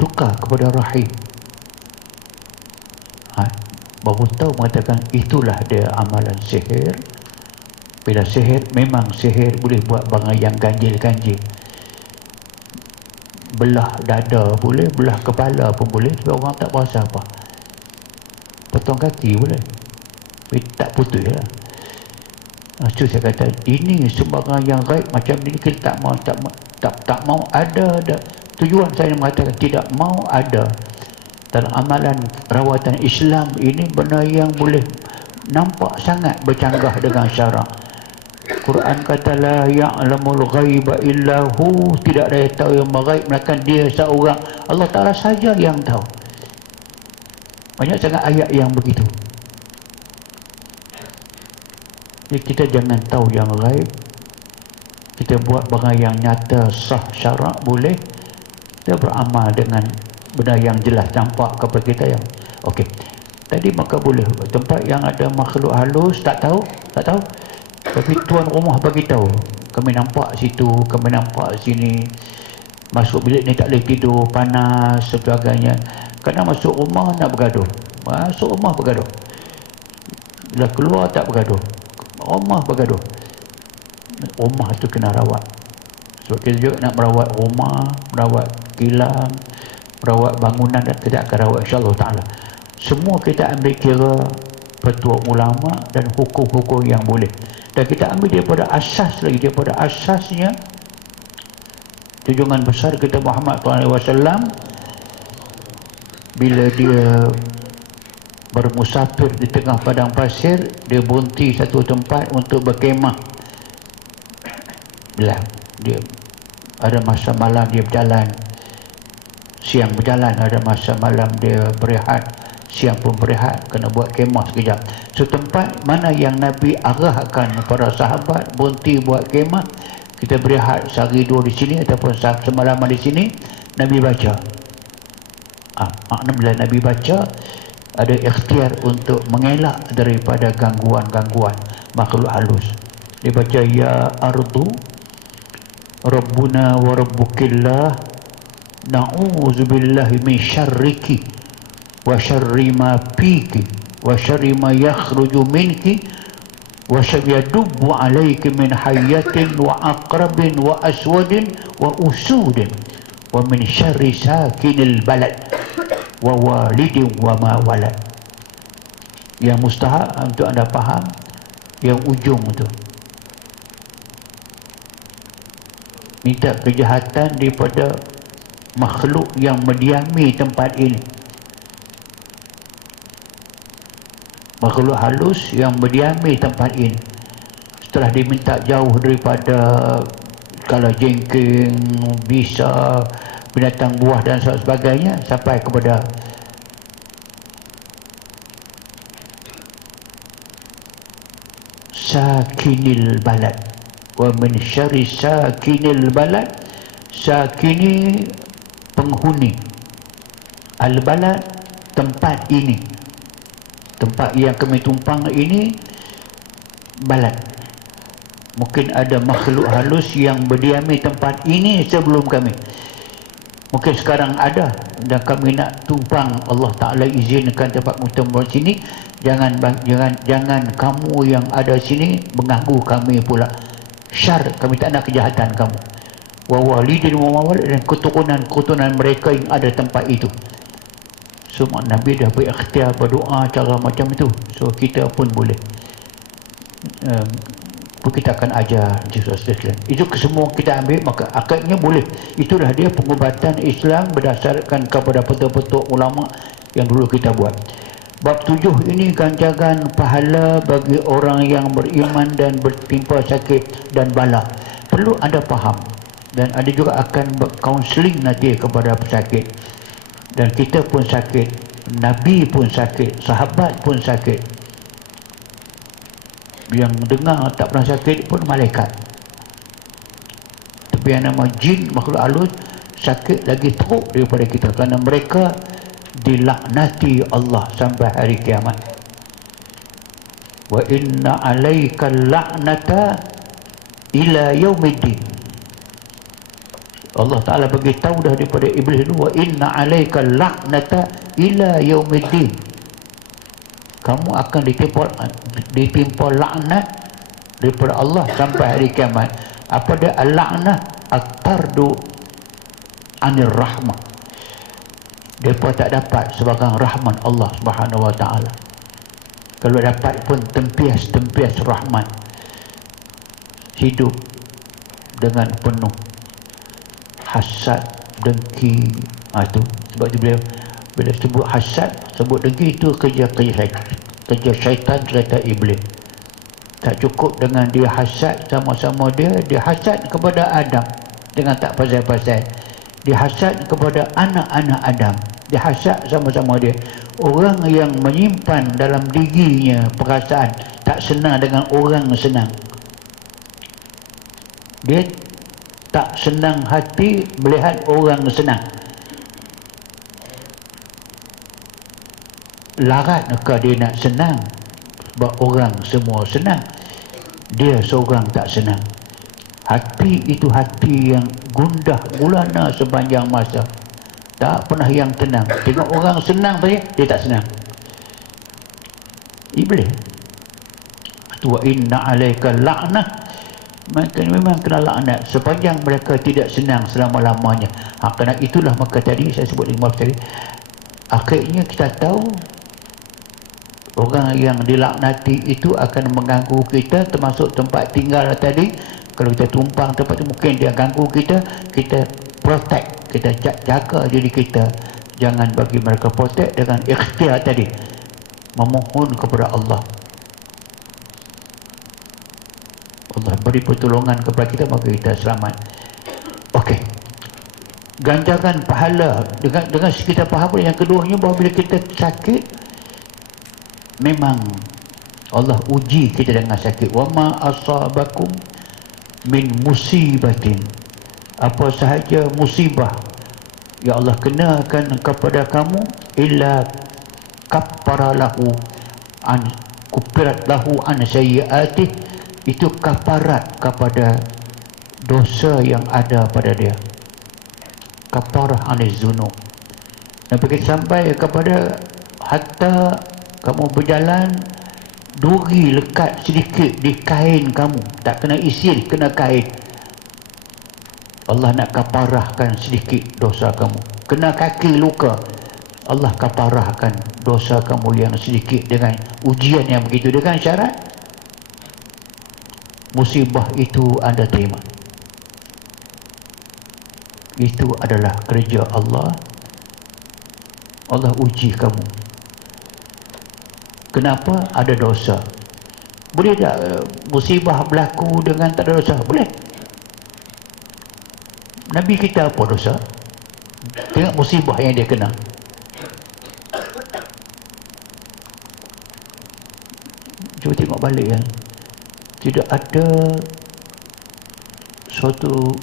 tukar kepada rahim. Baru tahu mengatakan itulah dia amalan sihir. Bila sihir, memang sihir boleh buat barang yang ganjil-ganjil. Belah dada boleh, belah kepala pun boleh, sebab orang tak berasa apa. Potong kaki boleh, tapi tak putus lah. So saya kata ini sembarang yang gaib macam ni kita tak mau ada. Tujuan saya mengatakan tidak mau ada dalam amalan rawatan Islam ini benda yang boleh nampak sangat bercanggah dengan syarak. Quran kata la ya'lamul ghaiba illa hu, tidak ada yang tahu yang ghaib melainkan dia seorang. Allah Ta'ala saja yang tahu. Banyak sangat ayat yang begitu. Jadi kita jangan tahu yang ghaib. Kita buat barang yang nyata, sah syarak boleh. Kita beramal dengan benda yang jelas nampak kepada kita yang okey. Tadi maka boleh tempat yang ada makhluk halus, tak tahu. Tapi tuan rumah bagi tahu, kami nampak situ, kami nampak sini. Masuk bilik ni tak boleh tidur, panas, sebagainya. Kerana masuk rumah nak bergaduh. Masuk rumah bergaduh. Dah keluar tak bergaduh, rumah bergaduh. Rumah tu kena rawat. Sebab kita juga nak merawat rumah, merawat kilang, merawat bangunan, dan tidak akan rawat insya-Allah taala. Semua kita ambil kira petua ulama dan hukum-hukum yang boleh. Dan kita ambil daripada asas lagi, daripada asasnya junjungan besar kita Muhammad SAW bila dia bermusafir di tengah padang pasir, dia berhenti satu tempat untuk berkemah. Dia ada masa malam dia berjalan, siang berjalan, ada masa malam dia berehat, siang pun berehat, kena buat kemah sekejap. So tempat mana yang Nabi arahkan para sahabat berhenti buat kemah, kita berehat sehari dua di sini ataupun semalaman di sini, Nabi baca. Makna bila Nabi baca, ada ikhtiar untuk mengelak daripada gangguan-gangguan makhluk halus. Dia baca, ya ardu Rabbuna wa rabbukillah na'udzubillahi min syarriki wa syarri ma fiki wa syarri ma yakhruju minki wa syarri yadubbu alayki min hayyatin wa aqrabin wa aswadin wa usudin wa min syarri sakinil balad wa walidin wa ma walad. Yang mustahak untuk anda faham yang ujung tu, minta kejahatan daripada makhluk yang mendiami tempat ini, makhluk halus yang mendiami tempat ini. Setelah diminta jauh daripada kalajengking, bisa, binatang buah dan sebagainya, sampai kepada sakinil balad wa min syarri sakinil balad. Sakini penghuni, al-balad tempat ini, tempat yang kami tumpang ini balad. Mungkin ada makhluk halus yang berdiami tempat ini sebelum kami, mungkin sekarang ada, dan kami nak tumpang, Allah Ta'ala izinkan tempat bertemu sini. Jangan kamu yang ada sini mengganggu kami pula. Syar, kami tak nak kejahatan kamu. Wa walidin wa mawalid, dan keturunan mereka yang ada tempat itu. So Nabi dah berikhtiar berdoa cara macam itu. So kita pun boleh. Kita akan ajar itu semua kita ambil, maka akadnya boleh. Itulah dia pengubatan Islam berdasarkan kepada petua-petua ulama yang dulu kita buat. Bab 7 ini ganjaran pahala bagi orang yang beriman dan bertimpa sakit dan bala. Perlu anda faham, dan ada juga akan kaunseling nanti kepada pesakit. Dan kita pun sakit, Nabi pun sakit, sahabat pun sakit. Yang dengar tak pernah sakit pun malaikat. Tapi yang nama jin, makhluk halus, sakit lagi teruk daripada kita, kerana mereka dilaknati Allah sampai hari kiamat. Wa inna alaika la'nata ila yaumiddin. Allah Ta'ala bagi tahu dah daripada iblis dulu, wa inna alaika la'nata ila yaumiddin. Kamu akan ditimpa laknat daripada Allah sampai hari kiamat. Apa dia al-la'nah? At-tardu anir rahmah. Mereka tak dapat sebagai rahman Allah Subhanahu wa ta'ala. Kalau dapat pun tempias rahmat. Hidup dengan penuh hasad, dengki. Itu sebab tu bila sebut hasad, sebut dengki, itu kerja syaitan, kerja iblis. Tak cukup dengan dia hasad sama-sama dia hasad kepada Adam dengan tak pasal-pasal. Dia hasad kepada anak-anak Adam, dia hasad sama-sama dia. Orang yang menyimpan dalam dirinya perasaan tak senang dengan orang senang, dia tak senang hati melihat orang senang. Larat ke dia nak senang sebab orang semua senang, dia seorang tak senang. Hati itu hati yang gundah gulana sepanjang masa, tak pernah yang tenang. Tengok orang senang saja dia tak senang. Iblis wa inna alaika la'nah, maka memang kena laknat sepanjang mereka tidak senang selama-lamanya. Kerana itulah maka tadi saya sebut lima tadi, akhirnya kita tahu orang yang dilaknati itu akan mengganggu kita, termasuk tempat tinggal tadi. Kalau kita tumpang tempat itu mungkin dia ganggu kita, kita protect, kita jaga diri kita, jangan bagi mereka protect dengan ikhtiar tadi, memohon kepada Allah. Allah beri pertolongan kepada kita, maka kita selamat. Okey, ganjaran pahala dengan kita faham yang keduanya, bahawa bila kita sakit memang Allah uji kita dengan sakit. Wa ma asabakum min musibatin, apa sahaja musibah ya Allah kenakan kepada kamu, illa kaffara lahu an kufirat lahu an sayyi'atih, itu kafarat kepada dosa yang ada pada dia, kafarah aniz zunub. Dan begitu sampai kepada hatta kamu berjalan, duri lekat sedikit di kain kamu, tak kena isil, kena kain, Allah nak kafarahkan sedikit dosa kamu. Kena kaki luka, Allah kafarahkan dosa kamu yang sedikit dengan ujian yang begitu, dengan syarat musibah itu anda terima. Itu adalah kerja Allah. Allah uji kamu. Kenapa? Ada dosa. Boleh tak musibah berlaku dengan tak ada dosa? Boleh. Nabi kita apa dosa? Tengok musibah yang dia kena. Cuba tengok balik ya. Tidak ada suatu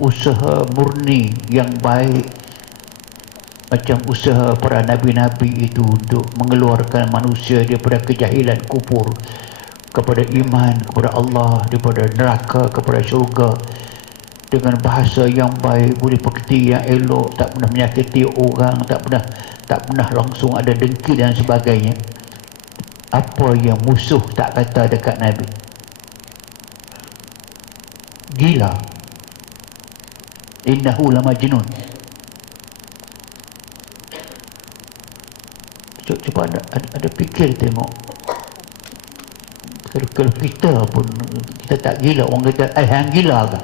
usaha murni yang baik macam usaha para nabi-nabi itu untuk mengeluarkan manusia daripada kejahilan kufur kepada iman kepada Allah, daripada neraka kepada syurga, dengan bahasa yang baik, budi pekerti yang elok, tak pernah menyakiti orang, tak pernah langsung ada dengki dan sebagainya. Apa yang musuh tak kata dekat Nabi? Gila, innahu lamajnun. Cuba ada fikir tengok, kalau kita pun kita tak gila, orang kata hang gila kan?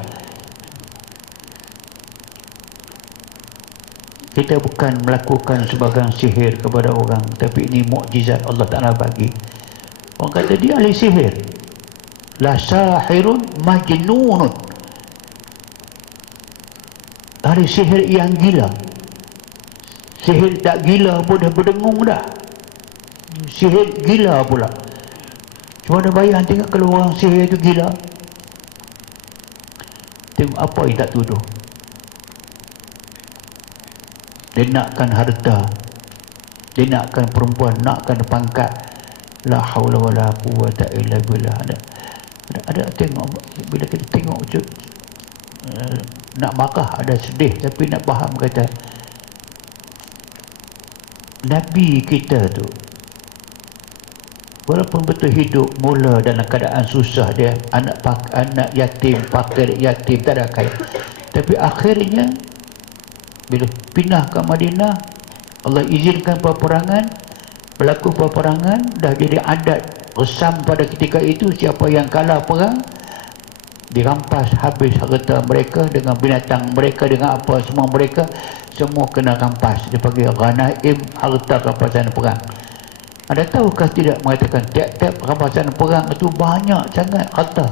Kita bukan melakukan sebahagian sihir kepada orang, tapi ini mukjizat Allah Ta'ala bagi. Orang kata dia ahli sihir, la sahirun majnunun, ahli sihir yang gila. Sihir tak gila pun dah berdengung dah, sihir gila pula. Cuma ada bayang tengok kalau orang sihir itu gila, tengok apa yang tak tuduh. Dia nakkan harta, dia nakkan perempuan, nakkan pangkat. La haula wala quwwata illa billah. Ada tengok, bila kita tengok nak marah, ada sedih, tapi nak faham kata Nabi kita tu walaupun betul hidup mula dalam keadaan susah, dia anak yatim, fakir yatim, tak ada kaya, tapi akhirnya bila pindah ke Madinah, Allah izinkan peperangan, berlaku peperangan, dah jadi adat resam pada ketika itu, siapa yang kalah perang dirampas habis harta mereka, dengan binatang mereka, dengan apa semua mereka, semua kena rampas. Dia panggil ghanaim, harta rampasan perang. Anda tahukah tidak mengatakan tiap-tiap rampasan perang itu banyak sangat harta,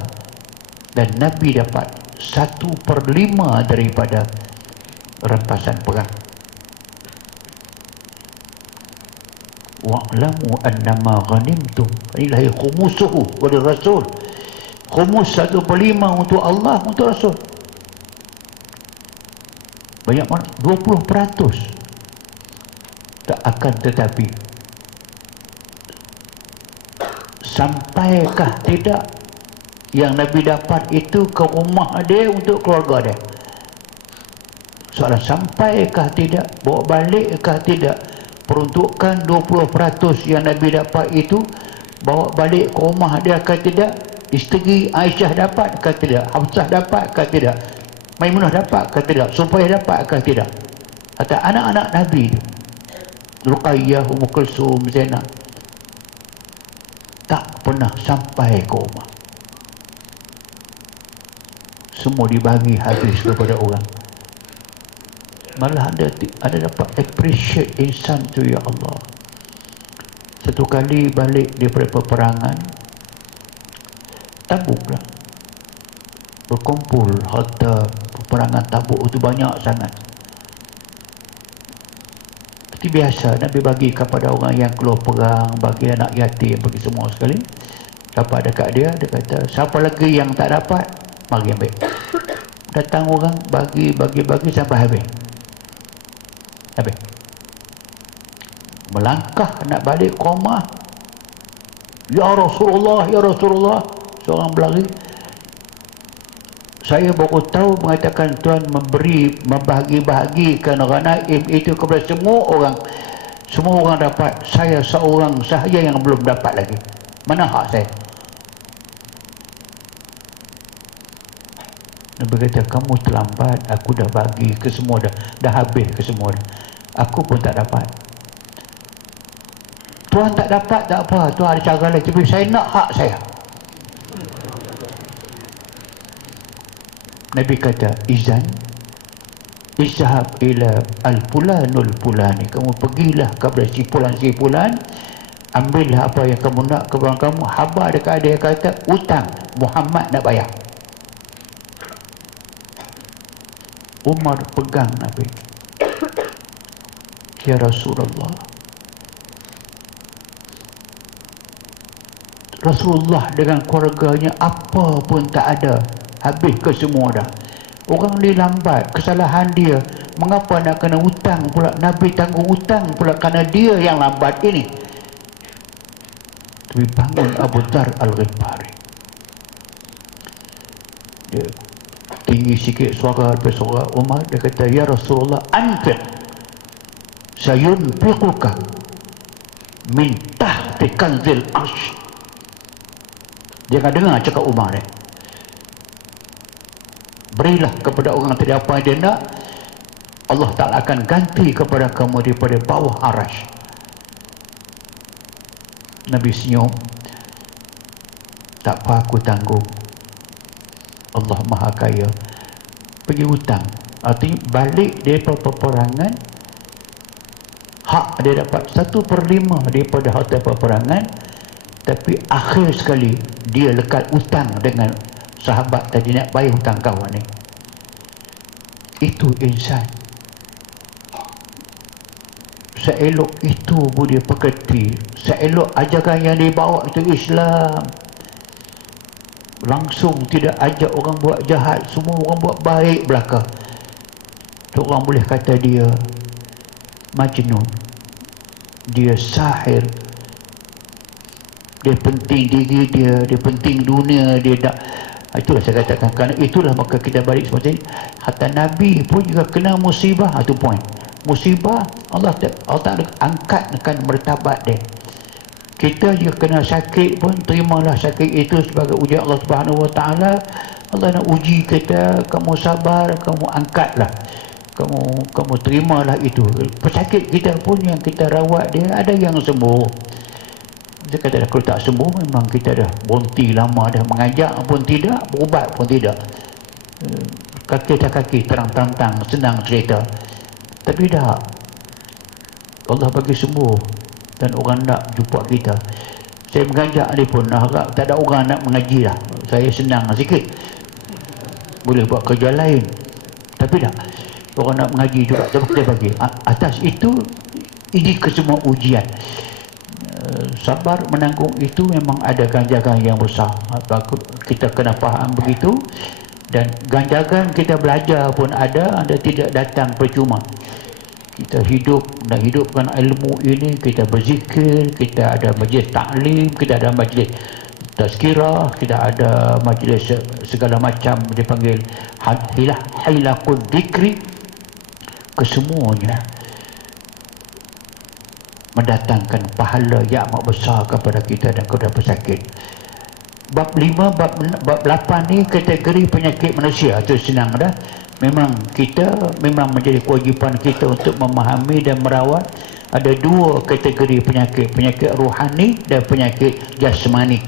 dan Nabi dapat 1/5 daripada rampasan perang. Wa'lamu annama ghanimtum, inilah khumusuhu wal rasul. Khumus 1/5 untuk Allah, untuk Rasul. Banyak mana? 20%. Tak akan tetapi, sampaikah tidak yang Nabi dapat itu ke rumah dia untuk keluarga dia? Soalan, sampaikah tidak, bawa balikkah tidak peruntukan 20% yang Nabi dapat itu bawa balik ke rumah dia ke tidak, isteri Aisyah dapat ke tidak, Hafsah dapat ke tidak, Maimunah dapat ke tidak, Sufayyah dapat ke tidak, atau anak-anak Nabi tu, Ruqayyah, Ummu Kulsum, Zainab, tak pernah sampai ke rumah. Semua dibagi habis kepada orang. Malah ada dapat appreciate insan tu, ya Allah. Satu kali balik daripada peperangan Tabuk lah, berkumpul harta peperangan Tabuk itu banyak sangat. Seperti biasa Nabi bagi kepada orang yang keluar perang, bagi anak yatim, bagi semua sekali. Dapat dekat dia kata, siapa lagi yang tak dapat, mari ambil. Datang orang bagi sampai habis. Melangkah nak balik ke rumah, ya Rasulullah, ya Rasulullah, seorang berlari, saya baru tahu mengatakan Tuhan membahagi-bahagikan ghanaim itu kepada semua orang. Semua orang dapat, saya seorang sahaja yang belum dapat lagi. Mana hak saya? Nabi kata, kamu terlambat, aku dah bagi ke semua dah habis ke semua dah. Aku pun tak dapat. Tuhan tak dapat, tak apa, Tuhan ada cara lain, tapi saya nak hak saya. Nabi kata, izan izhab ila al-fulanul fulani, kamu pergilah kepada si fulan, ambillah apa yang kamu nak kepada kamu. Habar dekat dia kata, utang Muhammad nak bayar. Umar pegang Nabi, ya Rasulullah, Rasulullah dengan keluarganya apa pun tak ada, habis ke semua dah. Orang ni lambat, kesalahan dia, mengapa nak kena hutang pula? Nabi tanggung hutang pula kerana dia yang lambat ini. Tapi bangun Abu Dzar Al-Ghifari, dia tinggi sikit suara daripada suara Umar, dia kata, ya Rasulullah, anfiq sayunfiquka min tahti kanzil arsh. Dia akan dengar cakap Umar ni, berilah kepada orang tadi apa yang dia nak, Allah Ta'ala akan ganti kepada kamu daripada bawah arash. Nabi senyum, tak apa, aku tanggung, Allah Maha Kaya. Pergi hutang, artinya balik daripada peperangan, hak dia dapat 1/5 daripada harta peperangan, tapi akhir sekali dia lekat hutang dengan sahabat tadi nak bayar hutang kawan ni. Itu insan. Seelok itu budi pekerti, seelok ajaran yang dibawa itu Islam, langsung tidak ajak orang buat jahat, semua orang buat baik belaka. Orang boleh kata dia majnun, dia sahir, dia penting diri dia penting dunia dia tak. Itulah saya katakan, kerana itulah maka kita balik seperti ini. Hatta Nabi pun juga kena musibah. Itu point, musibah Allah Ta'ala angkatkan martabat dia. Kita juga kena sakit pun, terimalah sakit itu sebagai ujian Allah Subhanahu Wa Ta'ala. Allah nak uji kita, kamu sabar, kamu angkatlah, kamu terimalah itu. Pesakit kita pun yang kita rawat dia, ada yang sembuh. Dia kata, kalau tak sembuh memang kita dah berhenti lama dah, mengajak pun tidak, berubat pun tidak, kaki tak kaki, terang-terang, senang cerita. Tapi dah Allah bagi sembuh dan orang nak jumpa kita. Saya mengajak ni pun harap tak ada orang nak mengaji lah, saya senang sikit, boleh buat kerja lain. Tapi dah orang nak mengaji juga, dia bagi. Atas itu, ini kesemua ujian. Sabar menanggung itu memang ada ganjaran yang besar. Kita kena faham begitu. Dan ganjaran kita belajar pun ada tidak datang percuma. Kita hidup dan hidupkan ilmu ini, kita berzikir, kita ada majlis ta'lim, kita ada majlis tazkirah, kita ada majlis segala macam dipanggil hilaqul dzikri, kesemuanya mendatangkan pahala yang amat besar kepada kita dan kepada pesakit. Bab 5, bab 8 ni kategori penyakit manusia. Itu senang dah. Memang menjadi kewajipan kita untuk memahami dan merawat. Ada dua kategori penyakit, penyakit rohani dan penyakit jasmani.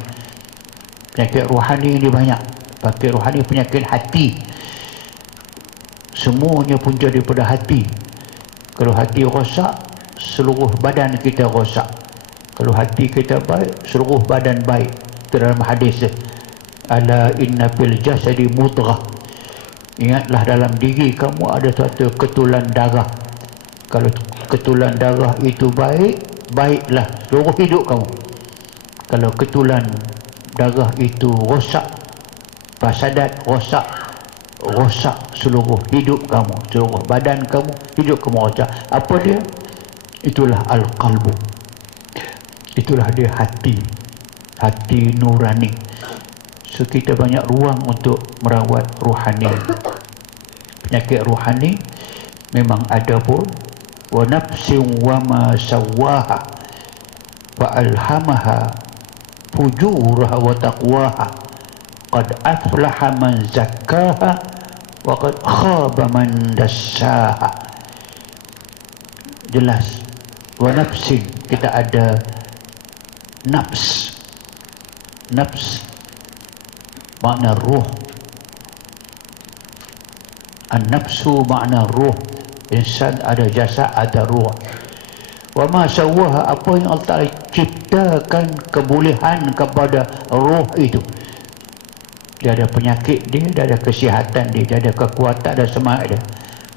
Penyakit rohani ini banyak. Penyakit rohani penyakit hati. Semuanya punca daripada hati. Kalau hati rosak, seluruh badan kita rosak. Kalau hati kita baik, seluruh badan baik. Itu dalam hadis, ala inna fil jasadi mudghah. Ingatlah dalam diri kamu ada suatu ketulan darah. Kalau ketulan darah itu baik, baiklah seluruh hidup kamu. Kalau ketulan darah itu rosak, fasadat, rosak seluruh hidup kamu, seluruh badan kamu, hidup kamu rosak. Apa dia? Itulah al-qalbu. Itulah dia hati nurani. So kita banyak ruang untuk merawat rohani. Penyakit rohani memang ada pun. Wa nafsin wa ma sawwaha wa alhamaha fujuraha wa taqwaha qad aflaha man zakkaha wa qad khaba man dassaha. Jelas. Wa nafsin, kita ada nafs. Nafs makna ruh. An-nafsu makna ruh. Insan ada jasad, ada ruh. Wa ma sawwaha, apa yang Allah Ta'ala ciptakan kebolehan kepada ruh itu. Dia ada penyakit dia ada kesihatan dia ada kekuatan, ada semangat dia.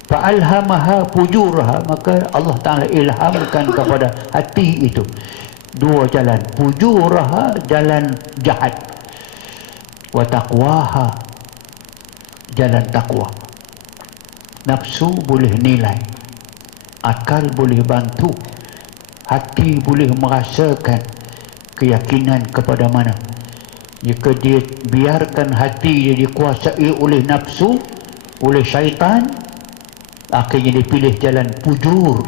Fa alhamaha fujuraha, maka Allah Ta'ala ilhamkan kepada hati itu dua jalan. Fujuraha, jalan jahat. Wa taqwaha, jalan takwa. Nafsu boleh nilai, akal boleh bantu, hati boleh merasakan keyakinan kepada mana. Jika dia biarkan hati dia dikuasai oleh nafsu, oleh syaitan, akhirnya dia pilih jalan fujur,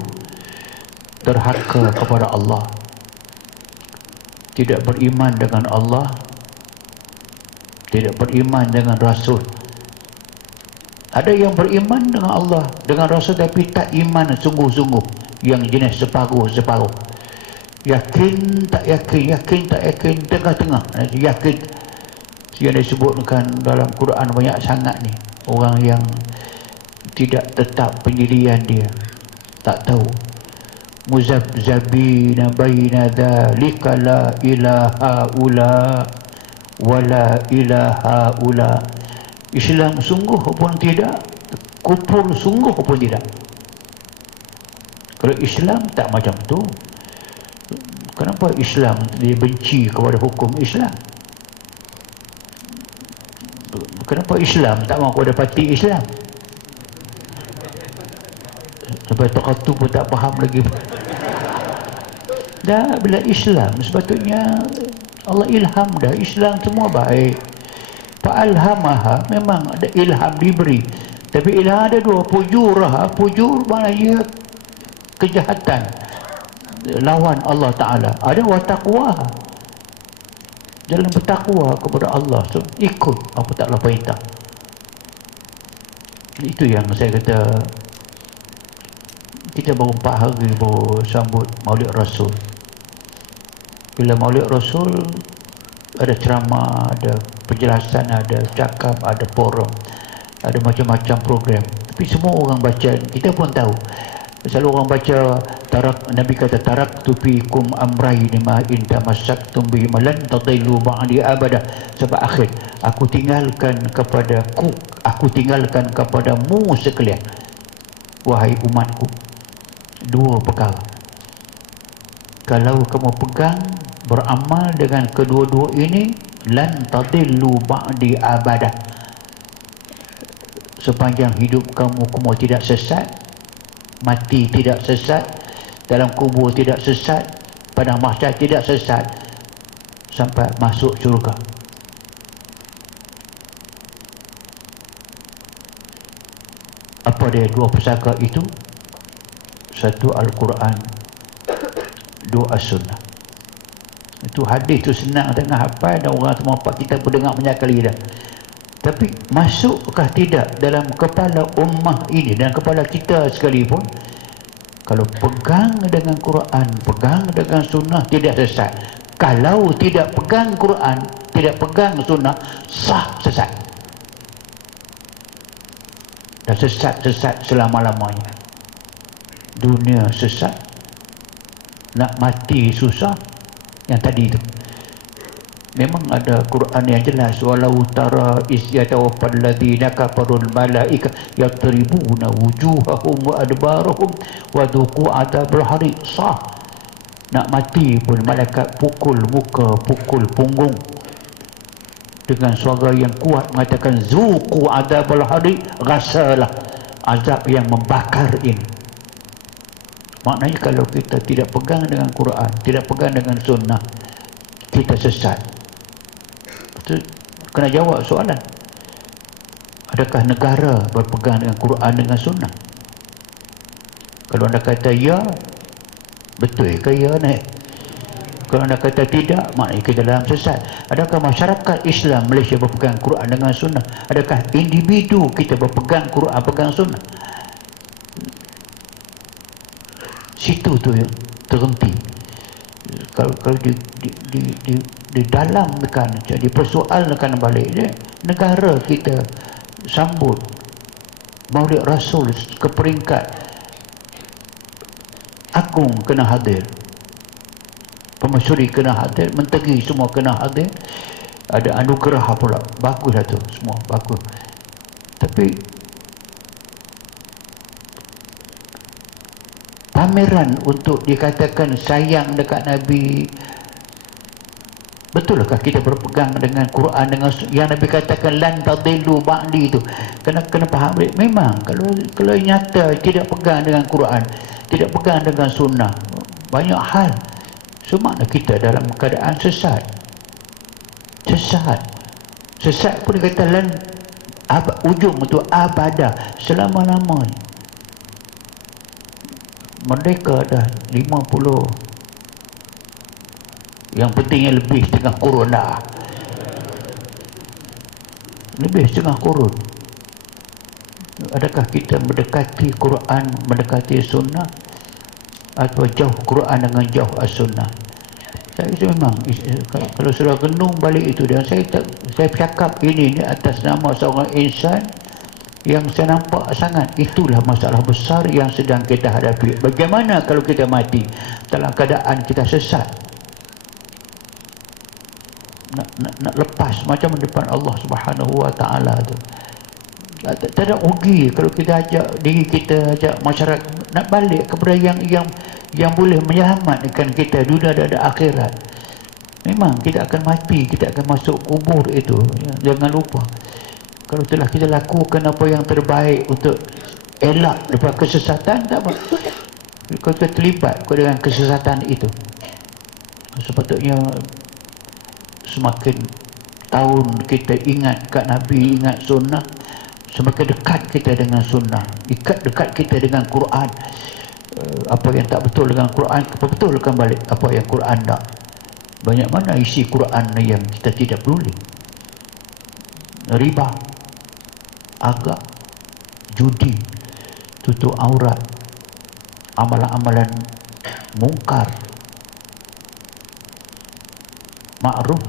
derhaka kepada Allah, tidak beriman dengan Allah, tidak beriman dengan Rasul. Ada yang beriman dengan Allah, dengan Rasul, tapi tak iman sungguh-sungguh, yang jenis separuh-separuh. Yakin tak yakin, yakin tak yakin, tengah-tengah. Yakin yang disebutkan dalam Quran banyak sangat ni. Orang yang tidak tetap pendirian dia, tak tahu. Muzabzabina baina dhalika la ilaha ula wala ilaha ula. Islam sungguh pun tidak, kufur sungguh pun tidak. Kalau Islam tak macam tu, kenapa Islam dia benci kepada hukum Islam? Kenapa Islam tak mahu kepada parti Islam? Sampai tokoh tu pun tak faham lagi. Dah bila Islam sepatutnya Allah ilham dah, Islam semua baik. Fa'alhamaha, memang ada ilham diberi, tapi ilham ada dua. Fujuraha, fujur maknanya kejahatan, lawan Allah Ta'ala. Ada wa taqwaha, jalan bertakwa kepada Allah, so, ikut apa Ta'ala perintah. Itu yang saya kata, kita baru 4 hari baru sambut Maulid Rasul. Bila Maulid Rasul ada ceramah, ada penjelasan, ada cakap, ada forum, ada macam-macam program. Tapi semua orang baca, kita pun tahu. Selalu orang baca Nabi kata taraktu fikum amrayni ma in tamassaktum bihi lan tadillu ba'di abada, sampai akhir. Aku tinggalkan kepadamu sekalian, wahai umatku, dua perkara. Kalau kamu pegang, beramal dengan kedua-dua ini, lan tadillu ba'di abada, sepanjang hidup kamu tidak sesat, mati tidak sesat, dalam kubur tidak sesat, padang mahsyar tidak sesat, sampai masuk syurga. Apa dia dua pusaka itu? Satu Al-Quran, doa sunnah. Itu hadis tu senang tengah hafal dan orang semua kita pun dengar banyak kali dah. Tapi masukkah tidak dalam kepala ummah ini dan kepala kita sekalipun, kalau pegang dengan Quran, pegang dengan sunnah, tidak sesat. Kalau tidak pegang Quran, tidak pegang sunnah, sah sesat. Dan sesat selama-lamanya. Dunia sesat, nak mati susah. Yang tadi itu memang ada Quran yang jelas, walau tara is yatawaffal ladzina kafarul malaika yatribuna wujuhahum wa adbarahum wa dhuqu adzabal hariq. Sah. Nak mati pun malaikat pukul muka, pukul punggung dengan suara yang kuat mengatakan zuqu adzabal hariq, rasalah azab yang membakar ini. Maknanya kalau kita tidak pegang dengan Quran, tidak pegang dengan sunnah, kita sesat. Betul? Kena jawab soalan. Adakah negara berpegang dengan Quran dengan sunnah? Kalau anda kata ya, betul ke ya naik? Kalau anda kata tidak, maknanya kita dalam sesat. Adakah masyarakat Islam Malaysia berpegang Quran dengan sunnah? Adakah individu kita berpegang Quran, pegang sunnah? Situ tu yang terhenti. Kalau di dalam tekan, jadi persoalan balik dia, negara kita sambut Maulid Rasul ke peringkat agung kena hadir, pemasyuri kena hadir, menteri semua kena hadir, ada anugerah pula, bagus lah tu, semua bagus. Tapi pameran untuk dikatakan sayang dekat Nabi, betulkah kita berpegang dengan Quran, dengan yang Nabi katakan lan tadillu ba'di itu? Kena faham. Memang kalau nyata tidak pegang dengan Quran, tidak pegang dengan sunnah, banyak hal, semakna kita dalam keadaan sesat. Sesat pun dikata lan ujung itu abadah, selama-lamanya. Merdeka dah 50, yang pentingnya lebih setengah kurun dah, lebih setengah kurun. Adakah kita mendekati Quran, mendekati sunnah, atau jauh Quran dengan jauh as-sunnah? Itu memang kalau sudah renung balik itu, dan saya cakap ini atas nama seorang insan yang saya nampak sangat itulah masalah besar yang sedang kita hadapi. Bagaimana kalau kita mati dalam keadaan kita sesat, nak lepas macam depan Allah Subhanahu Wa Taala tu. Tak ada rugi kalau kita ajak diri kita, ajak masyarakat nak balik kepada yang boleh menyelamatkan kita dunia dan akhirat. Memang kita akan mati, kita akan masuk kubur itu, ya, jangan lupa. Kalau telah kita lakukan apa yang terbaik untuk elak daripada kesesatan, tak apa. Kalau kita terlibat dengan kesesatan itu, sepatutnya semakin tahun kita ingat kat Nabi, ingat sunnah, semakin dekat kita dengan sunnah, dekat kita dengan Quran. Apa yang tak betul dengan Quran, betulkan balik apa yang Quran tak. Banyak mana isi Quran yang kita tidak peduli. Riba, agak, judi, tutup aurat, amalan-amalan mungkar, makruf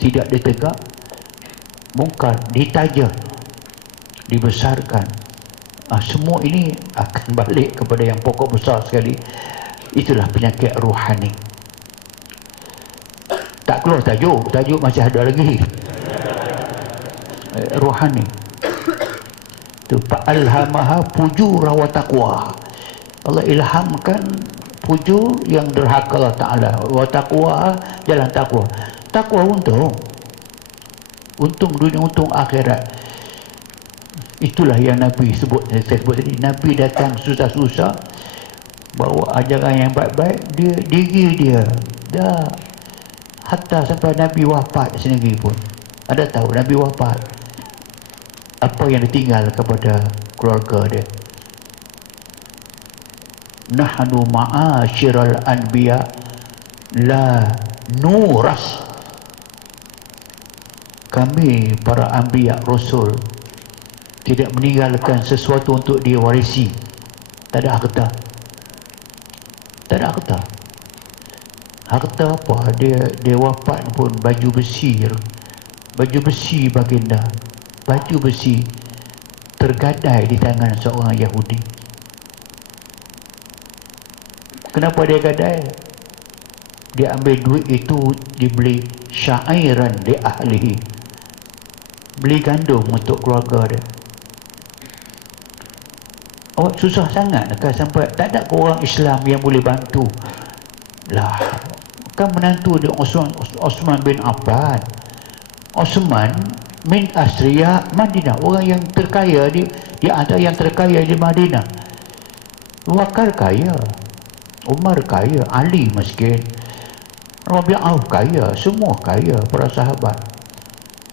tidak ditegak, mungkar ditaja, dibesarkan. Semua ini akan balik kepada yang pokok besar sekali. Itulah penyakit rohani. Tak keluar tajuk masih ada lagi. Rohani tu fa'alhamaha fujura wa taqwa. Allah ilhamkan fujur yang derhaka Allah Ta'ala, wa taqwa jalan takwa. Takwa untung dunia, untung akhirat. Itulah yang Nabi sebut, saya sebut tadi. Nabi datang susah-susah, bawa ajaran yang baik-baik, diri dia dah, hatta sampai Nabi wafat sendiri pun. Ada tahu Nabi wafat, apa yang ditinggal kepada keluarga dia? nahnu ma'asyiral anbiya la nuras, kami para anbiya rasul tidak meninggalkan sesuatu untuk diwarisi. Tak ada harta, tak ada harta. Harta apa? Dia wafat pun baju besi, baju besi baginda, baju besi tergadai di tangan seorang Yahudi. Kenapa dia gadai? Dia ambil duit itu dibeli syairan di ahlihi, beli gandum untuk keluarga dia. Awak susah sangat kan sampai tak ada orang Islam yang boleh bantu lah. Kan menantu dia Osman bin Affan. Osman min Asriya Madinah, orang yang terkaya di antara yang terkaya di Madinah. Wakar kaya, Umar kaya, Ali miskin, Rabi'ah kaya, semua kaya para sahabat.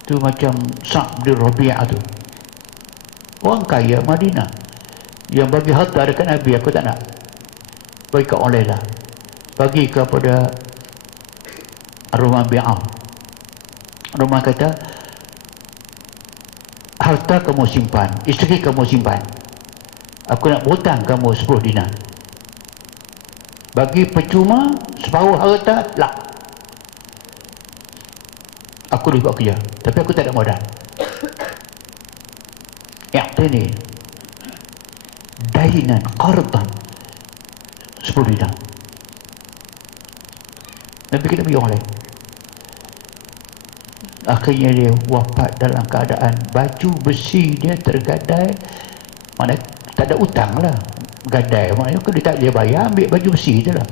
Tu macam Sa'd bin Rabi'ah tu, orang kaya Madinah. Yang bagi harta dekat Nabi, aku tak nak, bagi kat orang lain lah, bagi kepada Rabi'ah. Rumah kata, harta kamu simpan, isteri kamu simpan, aku nak hutang kamu 10 dinar. Bagi percuma separuh harta lah, aku boleh buat kerja tapi aku tak ada modal. I'tini dainan qardan 10 dinar. Nabi kita bagi orang lain. Akhirnya dia wafat dalam keadaan baju besi dia tergadai. Mana tak ada utang lah, gadai maknanya dia tak dia bayar, ambil baju besi je lah.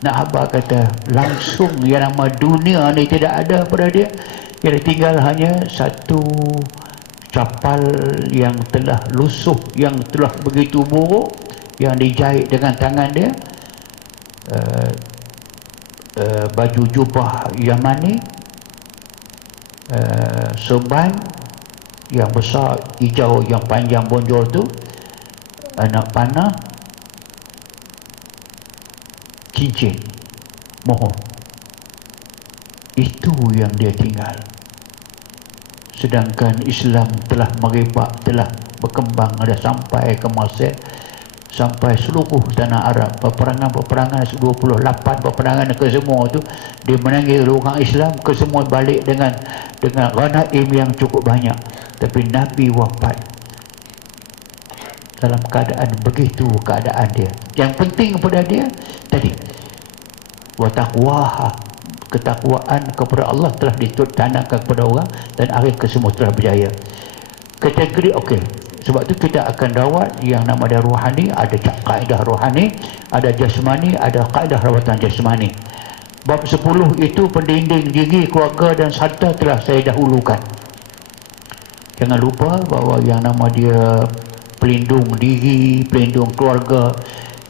Nak Abah kata langsung yang nama dunia ni tidak ada pada dia, yang tinggal hanya satu capal yang telah lusuh, yang telah begitu buruk, yang dijahit dengan tangan dia, baju jubah Yamani, serban yang besar hijau yang panjang bonjol tu, anak panah, cincin, mohon. Itu yang dia tinggal. Sedangkan Islam telah merebak, telah berkembang, ada sampai ke Mesir, sampai seluruh tanah Arab. Peperangan 28 peperangan ke semua tu dia menangis orang Islam ke semua balik dengan ghanaim yang cukup banyak. Tapi Nabi wafat dalam keadaan begitu, keadaan dia. Yang penting kepada dia tadi, wa taqwaha, ketakwaan kepada Allah telah ditanamkan kepada orang, dan akhir kesemua telah berjaya. Kategori okey. Sebab tu kita akan rawat yang nama dia rohani, ada kaedah rohani, ada jasmani, ada kaedah rawatan jasmani. Bab 10 itu pendinding diri, keluarga dan harta telah saya dahulukan. Jangan lupa bahawa yang nama dia pelindung diri, pelindung keluarga,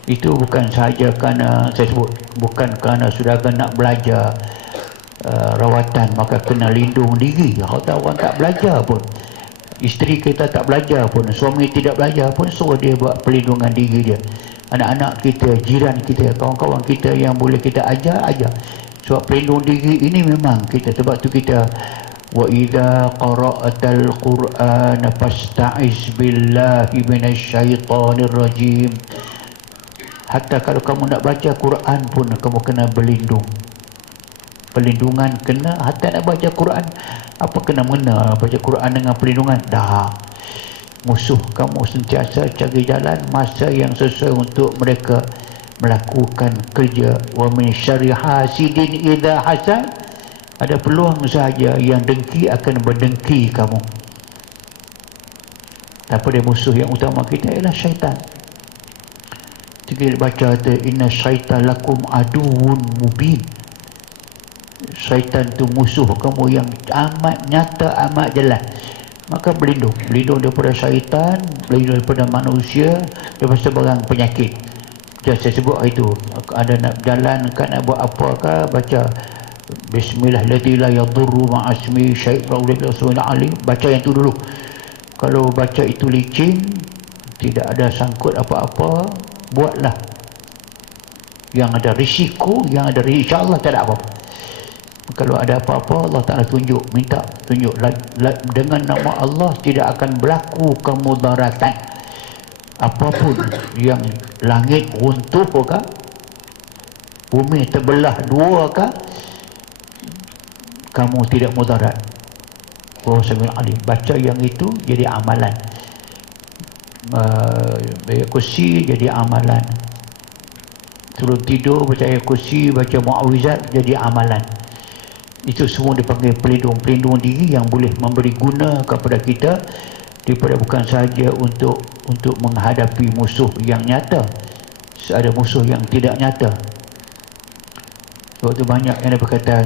itu bukan sahaja kerana saya sebut, bukan kerana saudara nak belajar rawatan maka kena lindung diri. Kalau orang tak belajar pun, isteri kita tak belajar pun, suami tidak belajar pun, suruh dia buat pelindungan diri dia. Anak-anak kita, jiran kita, kawan-kawan kita yang boleh kita ajar. Sebab pelindung diri ini memang kita, sebab tu kita wa idza qara'atal qur'ana fasta'iz billahi minasyaitonir rajim. Hatta kalau kamu nak baca Quran pun kamu kena berlindung. Perlindungan kena, hatta nak baca Quran, apa kena mengena baca Quran dengan perlindungan? Dah, musuh kamu sentiasa cari jalan, masa yang sesuai untuk mereka melakukan kerja. Wa min syarri hasidin idza hasad, ada peluang sahaja yang dengki akan berdengki kamu. Tapi dia musuh yang utama kita ialah syaitan. Kita baca tu, inna syaitan lakum aduun mubin. Syaitan tu musuh kamu yang amat nyata, amat jelas. Maka berlindung daripada syaitan, berlindung daripada manusia, daripada sebarang penyakit. Jadi saya sebut itu, ada nak berjalan kan, nak buat apakah, baca bismillahirrahmanirrahim la yadurru ma'asmi syai'un alim. Baca yang tu dulu. Kalau baca itu licin, tidak ada sangkut apa-apa, buatlah yang ada risiko, yang ada insya-Allah tak ada apa-apa. Kalau ada apa-apa Allah Ta'ala tunjuk, minta tunjuk dengan nama Allah tidak akan berlaku kemudaratan. Apapun yang langit runtuh ke, bumi terbelah dua ke, kamu tidak mudarat. Oh Samiul Alim. Baca yang itu jadi amalan. Ayat kursi jadi amalan. Sebelum tidur baca ayat kursi, baca mu'awizat jadi amalan. Itu semua dipanggil pelindung diri yang boleh memberi guna kepada kita daripada bukan sahaja untuk menghadapi musuh yang nyata, ada musuh yang tidak nyata. Sebab tu banyak yang berkata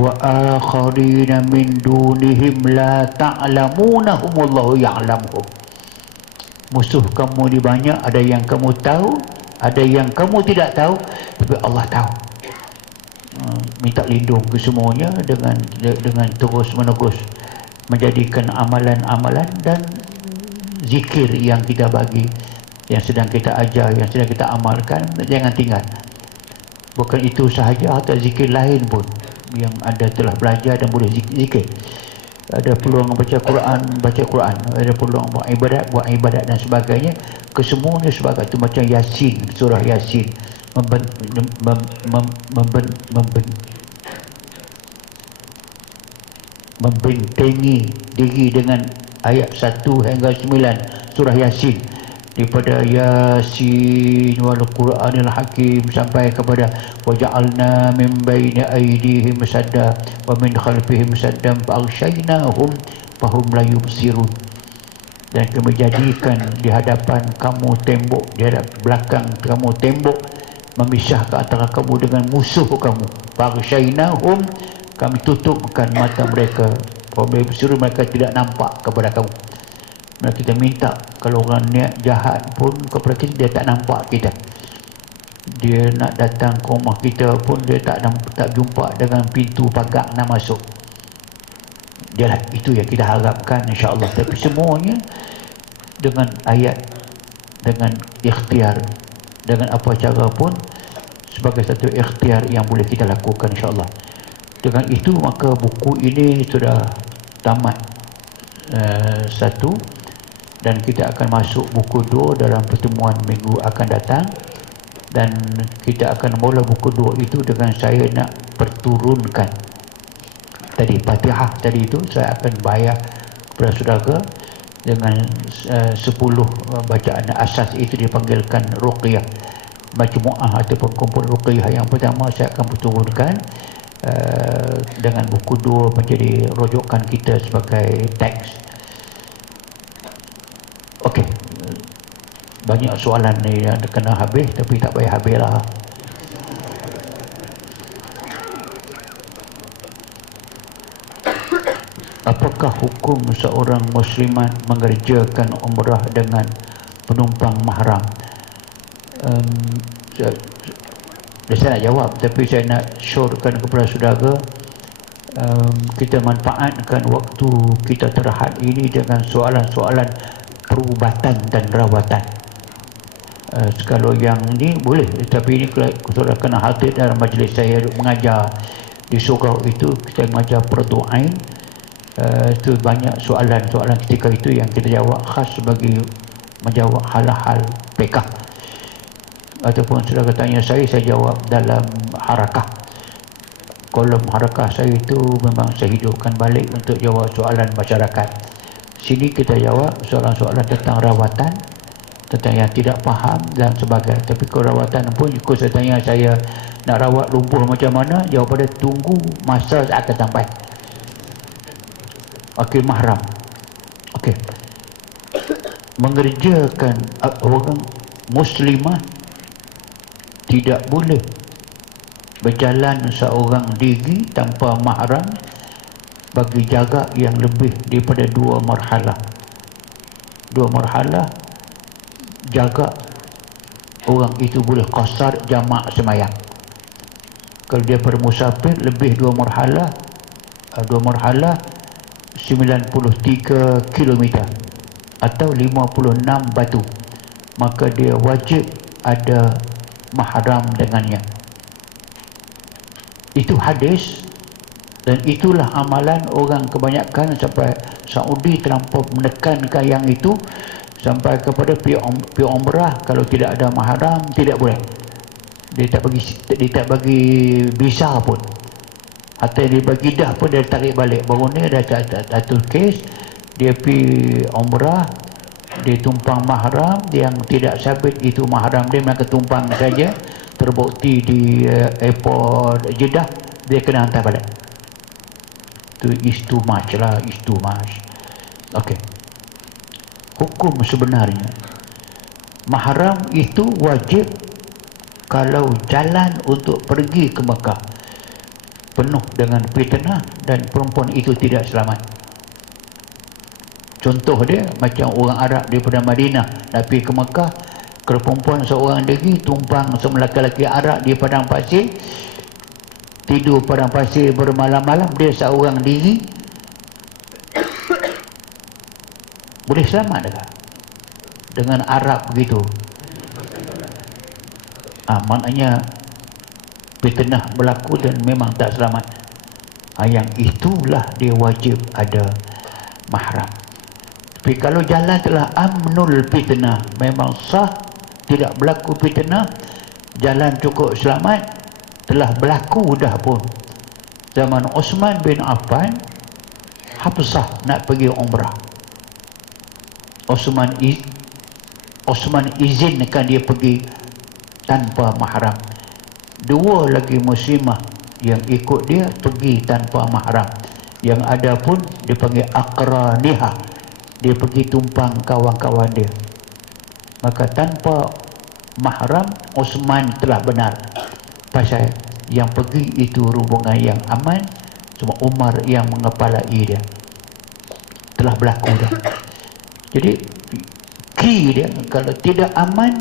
wa akharina min dunihim la ta'lamunahum wallahu ya'lamuhum. Musuh kamu ni banyak, ada yang kamu tahu, ada yang kamu tidak tahu, tapi Allah tahu. Minta lindung ke semuanya dengan terus menerus menjadikan amalan-amalan dan zikir yang kita bagi, yang sedang kita ajar, yang sedang kita amalkan, jangan tinggal. Bukan itu sahaja, atau zikir lain pun yang ada telah belajar dan boleh zikir. Ada peluang baca Quran, ada peluang buat ibadat dan sebagainya. Kesemuanya sebagai itu, macam Yasin, surah Yasin, membentengi diri dengan ayat 1 hingga 9 surah Yasin, daripada Yasin wal Quranil Hakim sampai kepada waja'alna min baini aydihim sadda wa min khalfihim saddan fa'aghshaynahum fahum la yubsirun. Dan kami jadikan di hadapan kamu tembok, di hadapan belakang kamu tembok, memisahkan antara kamu dengan musuh kamu. Fa'aghshaynahum, kami tutupkan mata mereka, mereka tidak nampak kepada kamu. Bila kita minta, kalau orang niat jahat pun kepada kita, dia tak nampak kita. Dia nak datang ke rumah kita pun dia tak jumpa dengan pintu pagar nak masuk. Dialah itu yang kita harapkan, insya-Allah. Tapi semuanya dengan ayat, dengan ikhtiar, dengan apa cara pun, sebagai satu ikhtiar yang boleh kita lakukan, insya-Allah. Dengan itu maka buku ini sudah tamat satu, dan kita akan masuk buku 2 dalam pertemuan minggu akan datang. Dan kita akan mula buku 2 itu dengan saya nak perturunkan tadi Fatihah tadi itu, saya akan bayar kepada saudara dengan 10 bacaan asas itu, dipanggilkan ruqyah majmu'ah ataupun kumpul ruqyah. Yang pertama saya akan perturunkan dengan buku 2 menjadi rujukan kita sebagai teks. Okey, banyak soalan ni yang kena habis, tapi tak payah habis lah. Apakah hukum seorang muslimat mengerjakan umrah dengan penumpang mahram? Saya nak jawab, tapi saya nak syorkan kepada saudara, kita manfaatkan waktu kita terhad ini dengan soalan-soalan perubatan dan rawatan. Kalau yang ni boleh, tapi ini kalau kena hadir dalam majlis saya mengajar di surau itu, kita mengajar perdoain, itu banyak soalan-soalan ketika itu yang kita jawab khas bagi menjawab hal-hal pekah. Ataupun saudara tanya saya jawab dalam harakah. Kolom harakah saya itu memang saya hidupkan balik untuk jawab soalan masyarakat. Sini kita jawab soalan-soalan tentang rawatan, tentang yang tidak faham dan sebagainya. Tapi kalau rawatan pun, ikut saya tanya saya nak rawat lumpuh macam mana, jawapan dia tunggu masa akan sampai. Okey, mahram. Okey, mengerjakan orang muslimah tidak boleh berjalan seorang diri tanpa mahram bagi jarak yang lebih daripada 2 marhalah. 2 marhalah jarak orang itu boleh qasar jamak semayang. Kalau dia bermusafir lebih 2 marhalah 93 km atau 56 batu, maka dia wajib ada mahram dengannya. Itu hadis, dan itulah amalan orang kebanyakan sampai Saudi terlampau menekankan yang itu, sampai kepada pi umrah kalau tidak ada mahram tidak boleh. Dia tak bagi visa pun. Atau dia bagi dah pun dia tarik balik. Baru ni ada satu kes, dia pergi umrah, dia tumpang mahram yang tidak sabit itu mahram dia, maka tumpang saja, terbukti di airport Jeddah, dia kena hantar balik. Itu is too much lah, is too much. Okey. Hukum sebenarnya mahram itu wajib kalau jalan untuk pergi ke Mekah penuh dengan fitnah dan perempuan itu tidak selamat. Contoh dia macam orang Arab daripada Madinah nak pergi ke Mekah, kalau perempuan seorang lagi tumpang sama lelaki Arab di padang pasir, tidur padang pasir bermalam-malam, dia seorang diri, boleh selamat tak dengan Arab begitu? Maknanya fitnah berlaku dan memang tak selamat. Yang itulah dia wajib ada mahram. Tapi kalau jalan telah amnul fitnah, memang sah, tidak berlaku fitnah, jalan cukup selamat, telah berlaku dah pun. Zaman Osman bin Affan, Hafsah nak pergi umrah, Osman izinkan dia pergi tanpa mahram. Dua lagi muslimah yang ikut dia pergi tanpa mahram. Yang ada pun dipanggil aqranihah, dia pergi tumpang kawan-kawan dia. Maka tanpa mahram, Osman telah benar, pasal yang pergi itu rombongan yang aman, cuma Umar yang mengepalai dia. Telah berlaku dah. Jadi key dia, kalau tidak aman,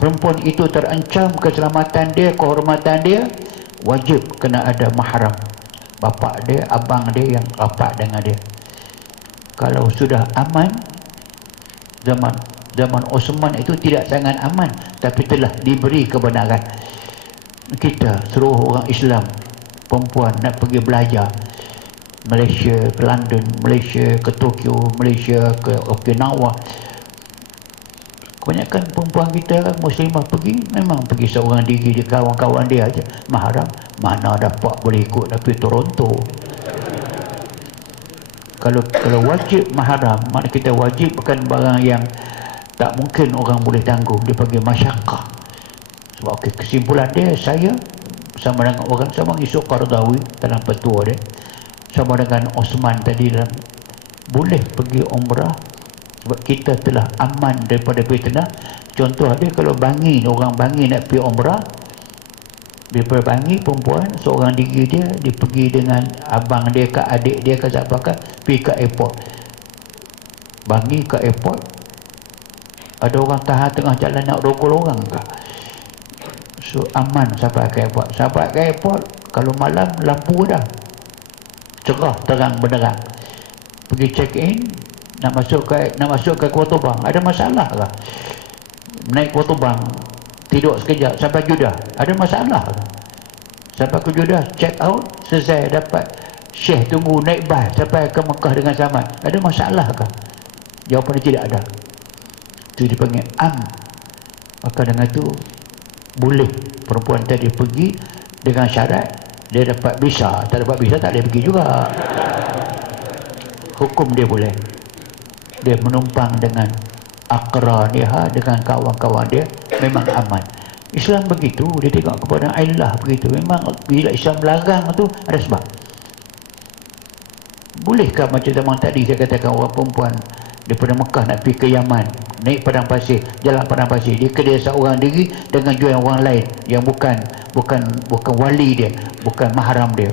perempuan itu terancam keselamatan dia, kehormatan dia, wajib kena ada mahram. Bapa dia, abang dia yang rapat dengan dia. Kalau sudah aman, zaman Osman itu tidak sangat aman, tapi telah diberi kebenaran. Kita seluruh orang Islam, perempuan nak pergi belajar, Malaysia ke London, Malaysia ke Tokyo, Malaysia ke Okinawa, kebanyakan perempuan kita muslimah pergi, memang pergi seorang diri dia, kawan-kawan dia aja. Mahram mana dapat boleh ikut tapi Toronto. Kalau wajib mahram, makna kita wajib bukan barang yang tak mungkin orang boleh tanggung, dia panggil masyakkah. Sebab kesimpulan dia, saya sama dengan orang sama Yusuf Qaradawi dalam petua dia, sama dengan Osman tadi dalam, boleh pergi umrah sebab kita telah aman daripada fitnah. Contoh dia, kalau bangi, orang bangi nak pergi umrah, daripada bangi perempuan seorang diri dia pergi dengan abang dia ke adik dia ke siapa ke, pergi ke airport. Bangi ke airport, ada orang tahan tengah jalan nak rokok orang ke, so aman sampai ke airport. Sampai ke airport, kalau malam lampu dah cerah terang benderang, pergi check in, nak masuk ke Kuala Tubang, ada masalah ke? Naik Kuala Tubang, tidur sekejap sampai Jeddah, ada masalah ke? Sampai ke Jeddah, check out, selesai, dapat Syekh tunggu naik bas sampai ke Mekah dengan selamat, ada masalah ke? Jawapan dia tidak ada. Itu dipanggil Maka dengan itu boleh perempuan tadi pergi dengan syarat dia dapat visa. Tak dapat visa tak boleh pergi juga. Hukum dia boleh, dia menumpang dengan aqraniha, dengan kawan-kawan dia, memang aman. Islam begitu, dia tengok kepada Allah begitu. Memang bila Islam larang tu ada sebab. Bolehkah macam zaman tadi saya katakan, orang perempuan daripada Mekah nak pergi ke Yaman, naik padang pasir, jalan padang pasir, dia kerja seorang diri dengan jual orang lain yang bukan wali dia, bukan mahram dia.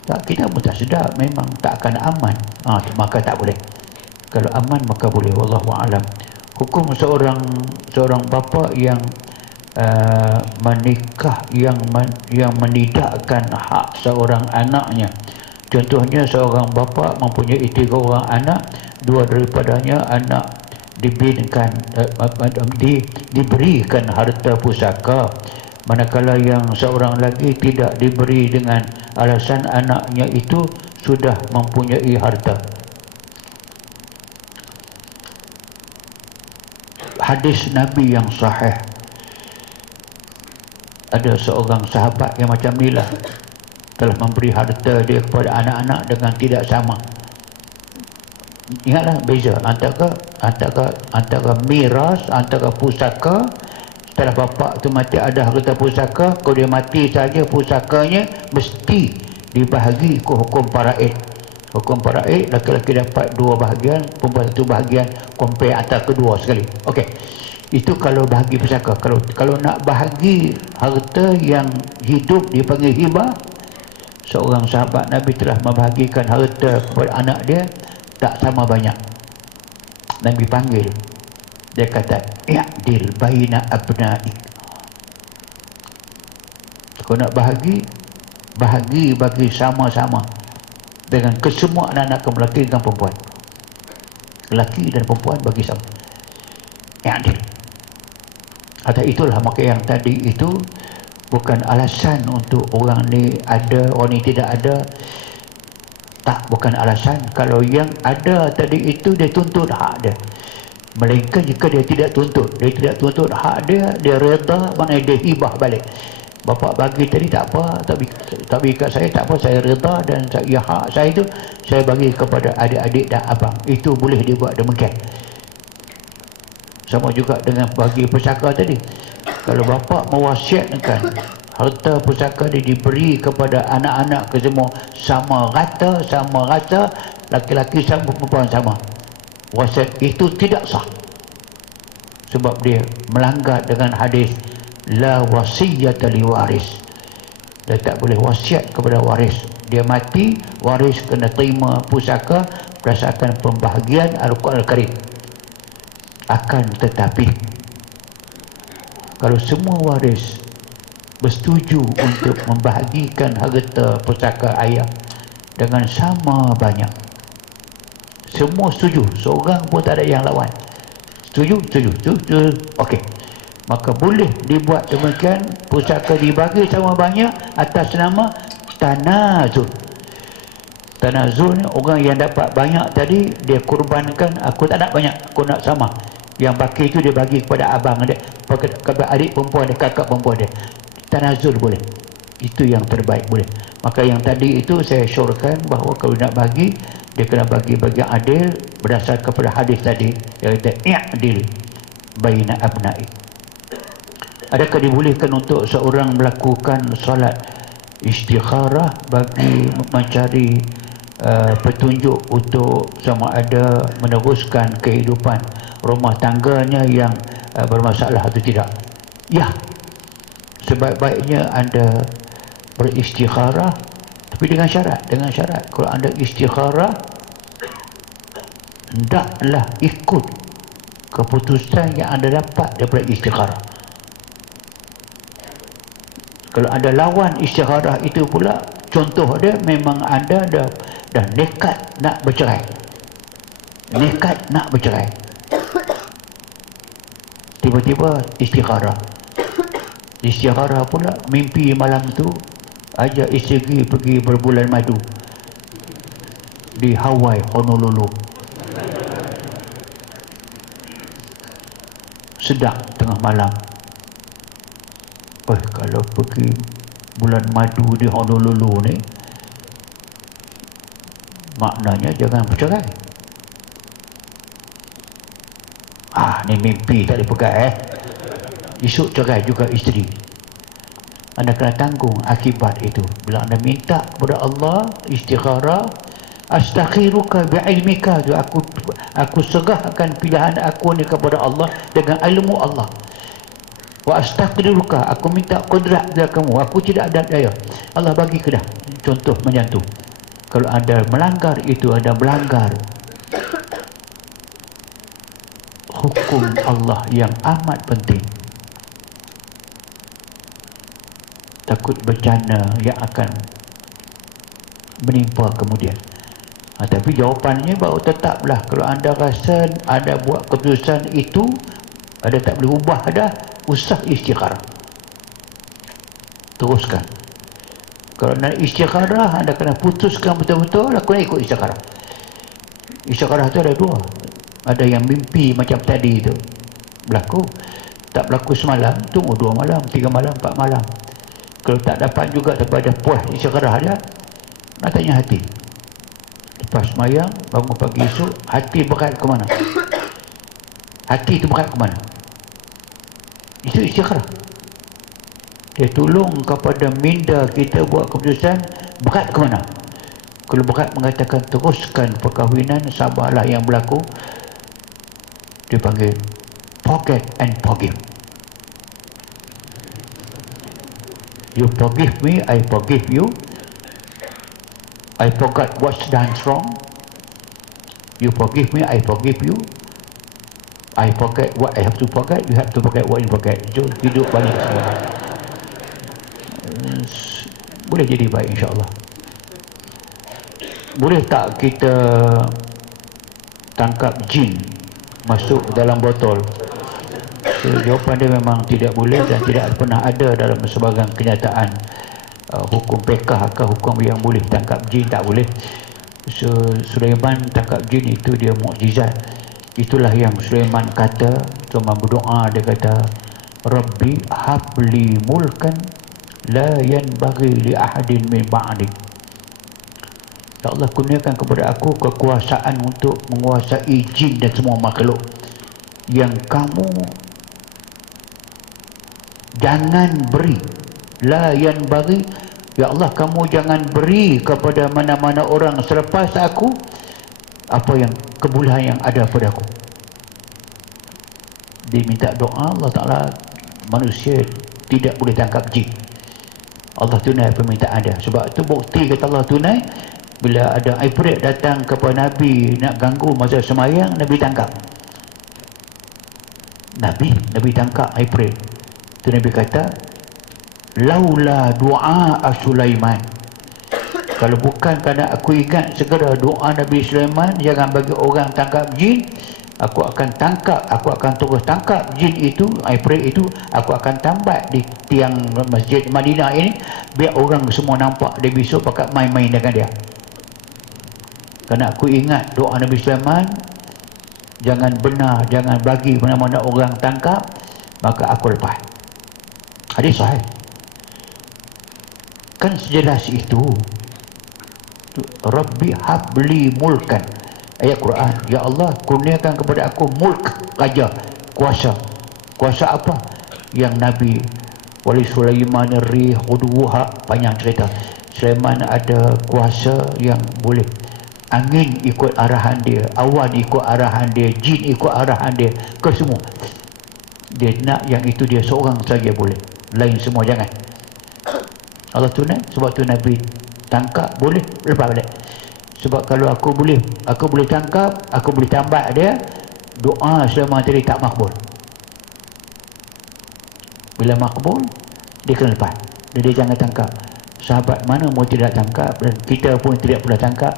Tak, kita pun tak sedar, memang tak akan aman. Maka tak boleh. Kalau aman maka boleh. Wallahu a'lam. Hukum seorang bapa yang menikah, yang menidakkan hak seorang anaknya. Contohnya seorang bapa mempunyai 3 orang anak, 2 daripadanya anak diberikan harta pusaka, manakala yang seorang lagi tidak diberi dengan alasan anaknya itu sudah mempunyai harta. Hadis Nabi yang sahih, ada seorang sahabat yang macam inilah, telah memberi harta dia kepada anak-anak dengan tidak sama. Ingatlah beza antara miras, antara pusaka. Setelah bapa tu mati ada harta pusaka, kalau dia mati saja pusakanya mesti dibahagi ikut hukum faraid. Hukum faraid, laki-laki dapat 2 bahagian, perempuan 1 bahagian, compare antara kedua sekali. Okey. Itu kalau bahagi pusaka. Kalau nak bahagi harta yang hidup dipanggil hibah, seorang sahabat Nabi telah membahagikan harta kepada anak dia tak sama banyak. Nabi panggil, dia kata, i'dil baina abnaik. Kau nak bahagi bagi sama-sama dengan kesemua anak-anak kamu, lelaki dan perempuan. Lelaki dan perempuan bagi sama. I'dil. Atau itulah, maka yang tadi itu bukan alasan untuk orang ni ada, orang ni tidak ada. Tak, bukan alasan. Kalau yang ada tadi itu dia tuntut hak dia. Melainkan jika dia tidak tuntut hak dia, dia reda, maknanya dia hibah balik. Bapa bagi tadi tak apa, tapi kat saya tak apa, saya reda, dan ya, hak saya itu saya bagi kepada adik-adik dan abang. Itu boleh dibuat demikian. Sama juga dengan bagi pusaka tadi. Kalau bapa mewasiatkan harta pusaka dia diberi kepada anak-anak ke semua sama rata, laki-laki sama, perempuan sama, wasiat itu tidak sah, sebab dia melanggar dengan hadis la wasiyata li waris. Dia tak boleh wasiat kepada waris. Dia mati, waris kena terima pusaka berdasarkan pembahagian Al-Quran Al-Karim. Akan tetapi kalau semua waris bersetuju untuk membahagikan harta pusaka ayah dengan sama banyak, semua setuju, seorang pun tak ada yang lawan, setuju, okey, maka boleh dibuat demikian, pusaka dibagi sama banyak atas nama tanazul. Tanazul ni, orang yang dapat banyak tadi dia kurbankan, aku tak nak banyak, aku nak sama. Yang baki itu dia bagi kepada abang dia, kepada adik perempuan dia, kakak perempuan dia. Tanazul boleh. Itu yang terbaik boleh. Maka yang tadi itu saya syorkan bahawa kalau nak bagi, dia kena bagi adil berdasar kepada hadis tadi, iaitu i'dil baina abna'i. Adakah dibolehkan untuk seorang melakukan solat istikharah bagi mencari petunjuk untuk sama ada meneruskan kehidupan rumah tangganya yang bermasalah atau tidak? Ya, sebaik-baiknya anda beristikharah, tapi dengan syarat. Kalau anda istikharah, hendaklah ikut keputusan yang anda dapat daripada istikharah. Kalau anda lawan istikharah itu pula, contoh dia memang anda dah nekat nak bercerai, tiba-tiba istikharah pula, mimpi malam tu ajak isteri pergi berbulan madu di Hawaii, Honolulu. Sedang tengah malam, kalau pergi bulan madu di Honolulu ni, maknanya jangan bercerai. Ni mimpi tak dipegang. Esok cerai juga isteri. Anda kena tanggung akibat itu. Bila anda minta kepada Allah istikharah, astakhiruka bi'ilmika, aku serahkan pilihan aku ni kepada Allah dengan ilmu Allah. Wa astaqdiruka, aku minta kudrat dari kamu, aku tidak ada daya, Allah bagi kedah. Contoh macam tu. Kalau anda melanggar itu, anda melanggar hukum Allah yang amat penting. Takut bencana yang akan menimpa kemudian. Tapi jawapannya baru tetaplah kalau anda rasa anda buat keputusan itu ada tak boleh ubah dah, usah istikharah, teruskan. Kalau nak istikharah anda kena putuskan betul-betul, aku nak ikut istikharah. Istikharah tu ada dua, ada yang mimpi macam tadi tu berlaku, tak berlaku semalam, tunggu 2 malam, 3 malam, 4 malam. Kalau tak dapat juga daripada puas istikharah dia, nak tanya hati. Lepas semayang, bangun pagi esok, hati berat ke mana? Hati itu berat ke mana? Itu istikharah. Dia tolong kepada minda kita buat keputusan berat ke mana. Kalau berat mengatakan teruskan perkahwinan, sabarlah yang berlaku. Dia panggil forget and forgive. You forgive me, I forgive you. I forgot what's done wrong. You forgive me, I forgive you. I forget what I have to forget, you have to forget what you forget. So, hidup balik semua. Boleh jadi baik insyaAllah. Boleh tak kita tangkap jin masuk dalam botol? So, jawapan dia memang tidak boleh dan tidak pernah ada dalam sebahagian kenyataan. Hukum pekah ke hukum yang boleh tangkap jin, tak boleh. So, Sulaiman tangkap jin itu dia mukjizat. Itulah yang Sulaiman kata, cuma berdoa, dia kata, Rabbi habli mulkan la yanbaghi li ahadin min ba'di. Ya Allah, kurniakan kepada aku kekuasaan untuk menguasai jin dan semua makhluk yang kamu jangan beri. La yanbaghi, ya Allah, kamu jangan beri kepada mana-mana orang selepas aku apa yang kebolehan yang ada pada aku. Dia minta doa Allah Ta'ala, manusia tidak boleh tangkap jin. Allah tunai permintaan dia. Sebab tu bukti kata Allah tunai, bila ada ifrit datang kepada Nabi nak ganggu masa semayang, Nabi tangkap. Nabi tangkap ifrit. Tu Nabi kata, laula doa Sulaiman, kalau bukan kerana aku ingat segera doa Nabi Sulaiman, jangan bagi orang tangkap jin, aku akan tangkap, aku akan terus tangkap jin itu, ifrit itu, aku akan tambat di tiang masjid Madinah ini, biar orang semua nampak dia besok pakat main-main dengan dia. Kerana aku ingat doa Nabi Sulaiman, jangan benar, jangan bagi mana-mana orang tangkap, maka aku lepas. Hadis sahih. Kan sejelas itu. Rabbi habli mulkan, ayat Quran. Ya Allah, kurniakan kepada aku mulk, raja, kuasa. Kuasa apa? Yang Nabi wali Sulaiman rih udwuha, panjang cerita. Sulaiman ada kuasa yang boleh angin ikut arahan dia, awan ikut arahan dia, jin ikut arahan dia, ke semua. Dia nak yang itu dia seorang saja boleh, lain semua jangan. Allah tunai, sebab tu Nabi tangkap boleh, lepas balik. Sebab kalau aku boleh tangkap, aku boleh tambat dia, doa Sulaiman tadi tak makbul. Bila makbul, dia kena lepas. Dia jangan tangkap. Sahabat mana mau tidak tangkap, dan kita pun tidak pernah tangkap.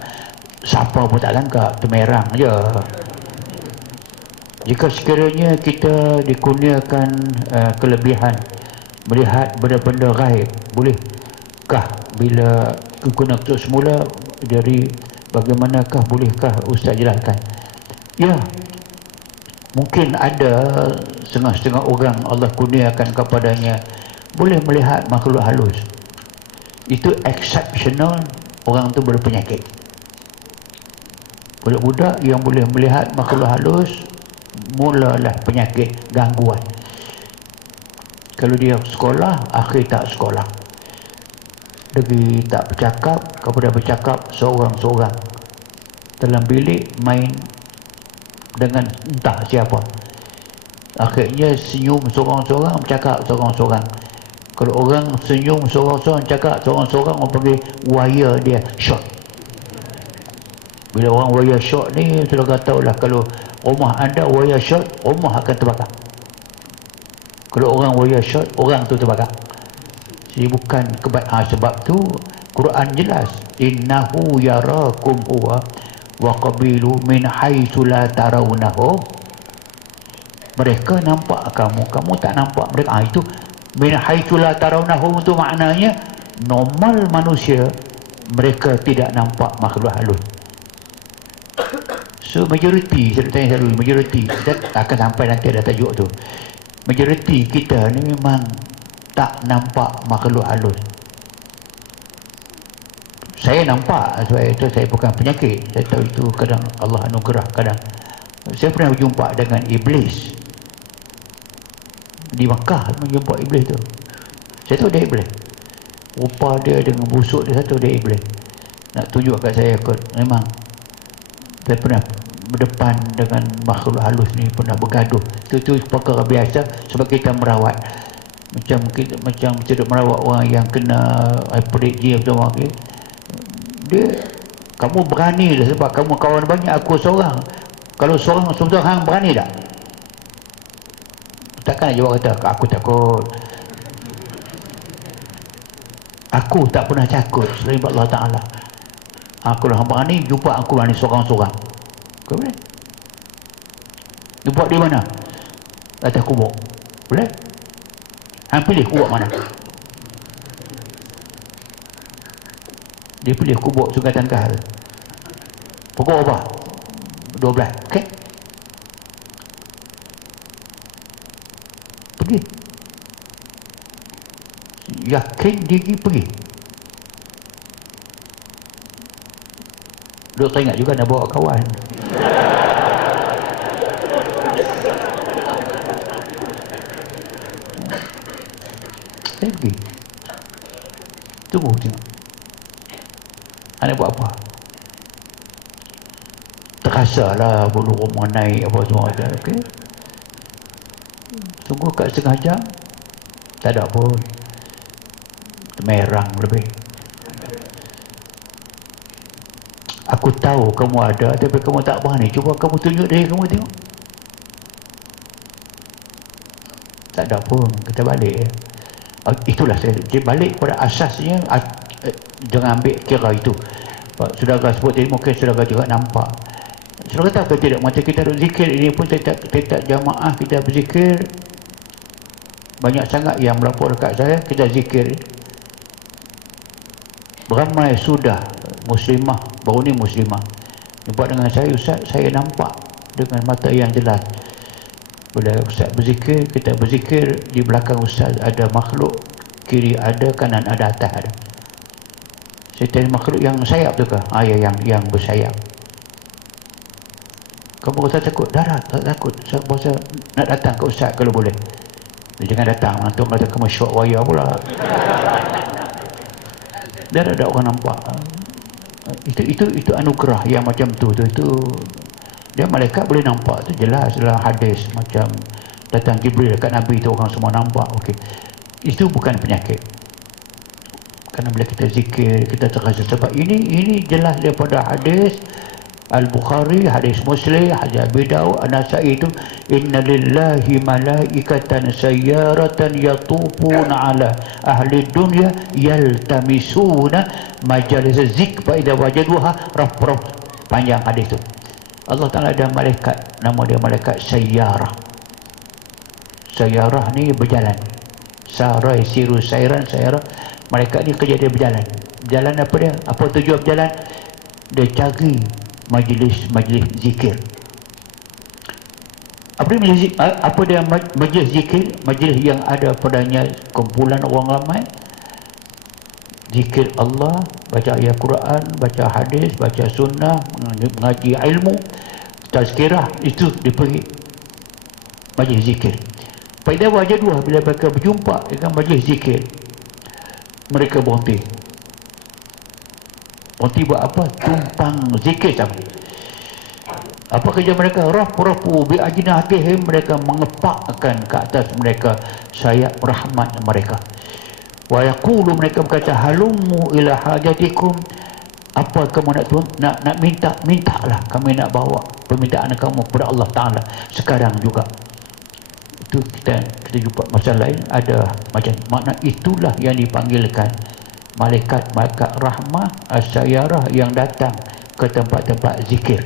Siapa pun tak tangkap, temerang je. Jika sekiranya kita dikurniakan kelebihan melihat benda-benda gaib, bolehkah bila guna ketuk semula dari bagaimanakah, bolehkah Ustaz jelaskan? Ya, mungkin ada setengah-setengah orang Allah kurniakan kepadanya boleh melihat makhluk halus. Itu exceptional, orang tu berpenyakit. Budak-budak yang boleh melihat makhluk halus, mulalah penyakit, gangguan. Kalau dia sekolah, akhir tak sekolah. Lagi tak bercakap, kepada bercakap seorang-seorang. Dalam bilik main dengan entah siapa. Akhirnya senyum seorang-seorang, bercakap seorang-seorang. Kalau orang senyum seorang-seorang, cakap seorang-seorang, orang panggil wire dia short. Bila orang wire short ni, sudah kata lah, kalau rumah anda wire short, rumah akan terbakar. Kalau orang wire short, orang tu terbakar. Jadi bukan sebab tu Quran jelas, innahu yarakum huwa wa qabilu min haitsu la tarawnahum. Mereka nampak kamu, kamu tak nampak mereka. Itu min haitsu la tarawnahum itu maknanya normal manusia mereka tidak nampak makhluk halus. So majoriti, saya tanya selalu, majoriti kita akan sampai nanti ada tajuk tu. Majoriti kita ni memang tak nampak makhluk halus. Saya nampak, sebab itu saya bukan penyakit. Saya tahu itu kadang Allah anugerah, kadang. Saya pernah berjumpa dengan iblis di Makkah, menjumpa iblis tu. Saya tahu dia iblis. Rupa dia dengan busuk dia, saya tahu dia iblis. Nak tunjuk kat saya kot, memang saya pernah berdepan dengan makhluk halus ni, pernah bergaduh. Itu perkara biasa sebab kita merawat. Macam kita merawat orang yang kena hyperactive atau orang ni. Dia, kamu berani dah sebab kamu kawan banyak, aku seorang. Kalau seorang berani tak? Takkan nak jawab kata aku takut. Aku tak pernah takut selain Allah Ta'ala. Kalau hang berani, jumpa aku berani seorang-seorang. Kau boleh? Dia buat di mana? Atas kubur. Boleh? Hang pilih kubur mana? Dia pilih kubur Sugatan Kahal. Pukul apa? 12. Okey? Pergi. Yakin diri pergi. Doktor ingat juga nak bawa kawan. Saya pergi. Tunggu tengok. Anak buat apa? Terasa lah bulu rumah naik apa semua. Okay? Tunggu kat setengah jam. Tak ada pun. Merang lebih. Aku tahu kamu ada, tapi kamu tak berani. Cuba kamu tunjuk diri kamu tengok. Tak ada pun. Kita balik. Itulah saya balik pada asasnya. Jangan ambil kira itu. Saudara sebut tadi, mungkin saudara juga nampak. Saudara tahu ke tidak, macam kita ada zikir ini pun tetap jamaah kita berzikir. Banyak sangat yang melapor dekat saya, kita zikir. Beramai sudah muslimah, baru ni muslimah. Jumpa dengan saya, Ustaz, saya nampak dengan mata yang jelas. Bila Ustaz berzikir, kita berzikir, di belakang Ustaz ada makhluk, kiri ada, kanan ada, atas ada. Saya tanya, makhluk yang sayap tu ke? Yang bersayap. Kamu rasa takut? Dah tak takut. Saya rasa nak datang ke Ustaz kalau boleh. Dia jangan datang, nanti kata kamu syok waya pula. Dah ada orang nampak. Itu anugerah yang macam tu. Dia malaikat boleh nampak, tu jelas dalam hadis. Macam datang Jibril dekat Nabi tu, orang semua nampak. Okey. Itu bukan penyakit. Kerana bila kita zikir, kita terasa. Sebab ini jelas daripada hadis Al-Bukhari, hadis Muslim, hadis Abi Daud, An-Nasa'i itu, inna lillahi malaikatan sayyaratan yatufuna ala ahli dunya yaltamisuna majalis zik fa idza wajaduha raf panjang hadis itu. Allah Ta'ala ada malaikat, nama dia malaikat sayyarah. Sayyarah ni berjalan. Sarai siru sairan sayyarah. Malaikat ni kerja dia berjalan. Berjalan apa dia? Apa tujuan berjalan? Dia cari majlis zikir. Apa dia majlis zikir? Majlis yang ada padanya kumpulan orang ramai. Zikir Allah, baca ayat Quran, baca hadis, baca sunnah, mengaji ilmu, tazkirah, itu dia pergi majlis zikir. Pada wajah dua, bila mereka berjumpa dengan majlis zikir, mereka berhenti. Berhenti buat apa? Tumpang zikir sama. Apa kerja mereka? Rafu bi ajnahatihim, mereka mengepakkan ke atas mereka sayap rahmat mereka. Wa yaqulu, mereka berkata, halummu ila hajatikum, apa kamu nak mintalah, kami nak bawa permintaan kamu kepada Allah Ta'ala sekarang juga. Itu kita jumpa masa lain ada macam makna. Itulah yang dipanggilkan malaikat rahmah as-sayyarah yang datang ke tempat-tempat zikir.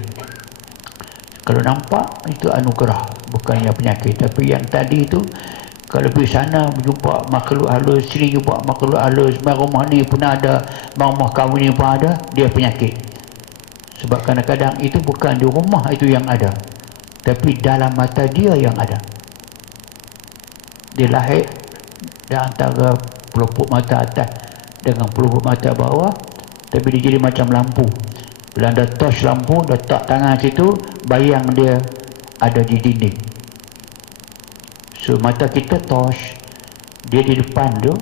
Kalau nampak itu anugerah, bukannya penyakit. Tapi yang tadi itu, kalau pergi sana jumpa makhluk halus, sini jumpa makhluk halus, rumah ni pun ada, rumah kamu ni pun ada, dia penyakit. Sebab kadang-kadang itu bukan di rumah itu yang ada, tapi dalam mata dia yang ada. Dia lahir di antara pelupuk mata atas dengan pelupuk mata bawah, tapi dia jadi macam lampu. Bila anda torch lampu, letak tangan situ, bayang dia ada di dinding. So mata kita torch, dia di depan tu,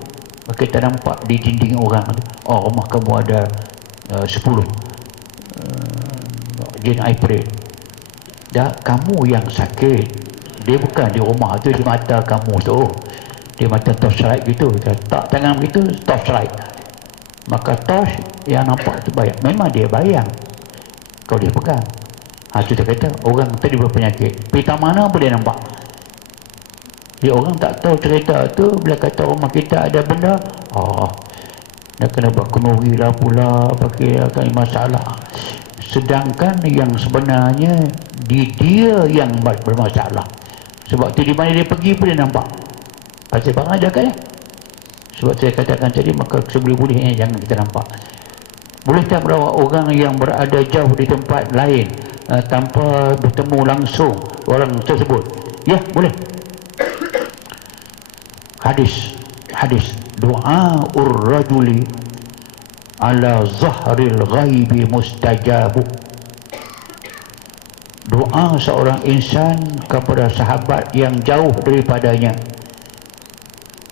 kita nampak di dinding orang tu. Oh, rumah kamu ada 10 jin aiprit. Dah, kamu yang sakit. Dia bukan di rumah tu, di mata kamu tu. Dia mata torchlight gitu. Tak tangan begitu, torchlight. Maka torch yang nampak tu bayang. Memang dia bayang kalau dia pegang. Kita kata orang tadi berpenyakit, pita mana boleh nampak. Dia orang tak tahu cerita tu. Bila kata rumah kita ada benda, dah kena buat kenuri lah pula, pakai masalah. Sedangkan yang sebenarnya dia yang bermasalah. Sebab tu di mana dia pergi pun dia nampak. Pasal barang ada kan ya? Sebab saya katakan tadi, maka seboleh-bolehnya jangan kita nampak. Boleh tak merawat orang yang berada jauh di tempat lain tanpa bertemu langsung orang tersebut? Ya, boleh. Hadis du'aur rajuli ala zahril ghaibi mustajabu. Doa seorang insan kepada sahabat yang jauh daripadanya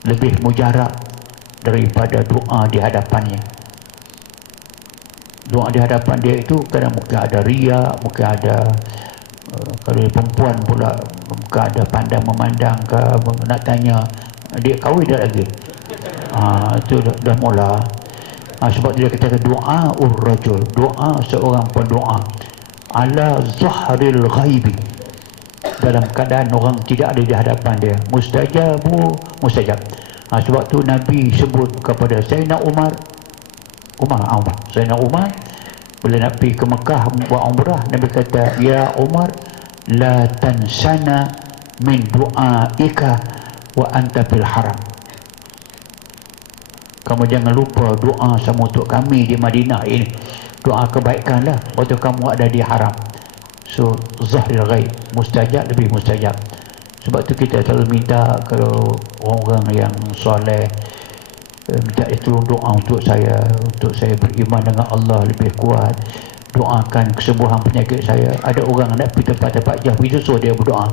lebih mujarab daripada doa di hadapannya. Doa di hadapan dia itu kadang mungkin ada riak, mungkin ada kalau perempuan pula mungkin ada pandang memandang ke, nak tanya dia kahwin dah lagi. Itu dah mula. Sebab dia kata doa rajul, doa seorang pendoa ala zahril ghaibi, dalam keadaan orang tidak ada di hadapan dia, mustajab. Sebab tu Nabi sebut kepada Sayyidina Umar, Sayyidina Umar bila nak pergi ke Mekah buat umrah, Nabi kata, ya Umar, la tansana min du'aika wa anta fil haram. Kamu jangan lupa doa sama untuk kami di Madinah ini. Doa kebaikan lah waktu kamu ada di haram. So zahril ghaib, mustajab, lebih mustajab. Sebab tu kita selalu minta kalau orang-orang yang soleh, minta tolong doa untuk saya beriman dengan Allah lebih kuat, doakan kesembuhan penyakit saya. Ada orang nak pergi tempat-tempat jauh, itu so dia berdoa.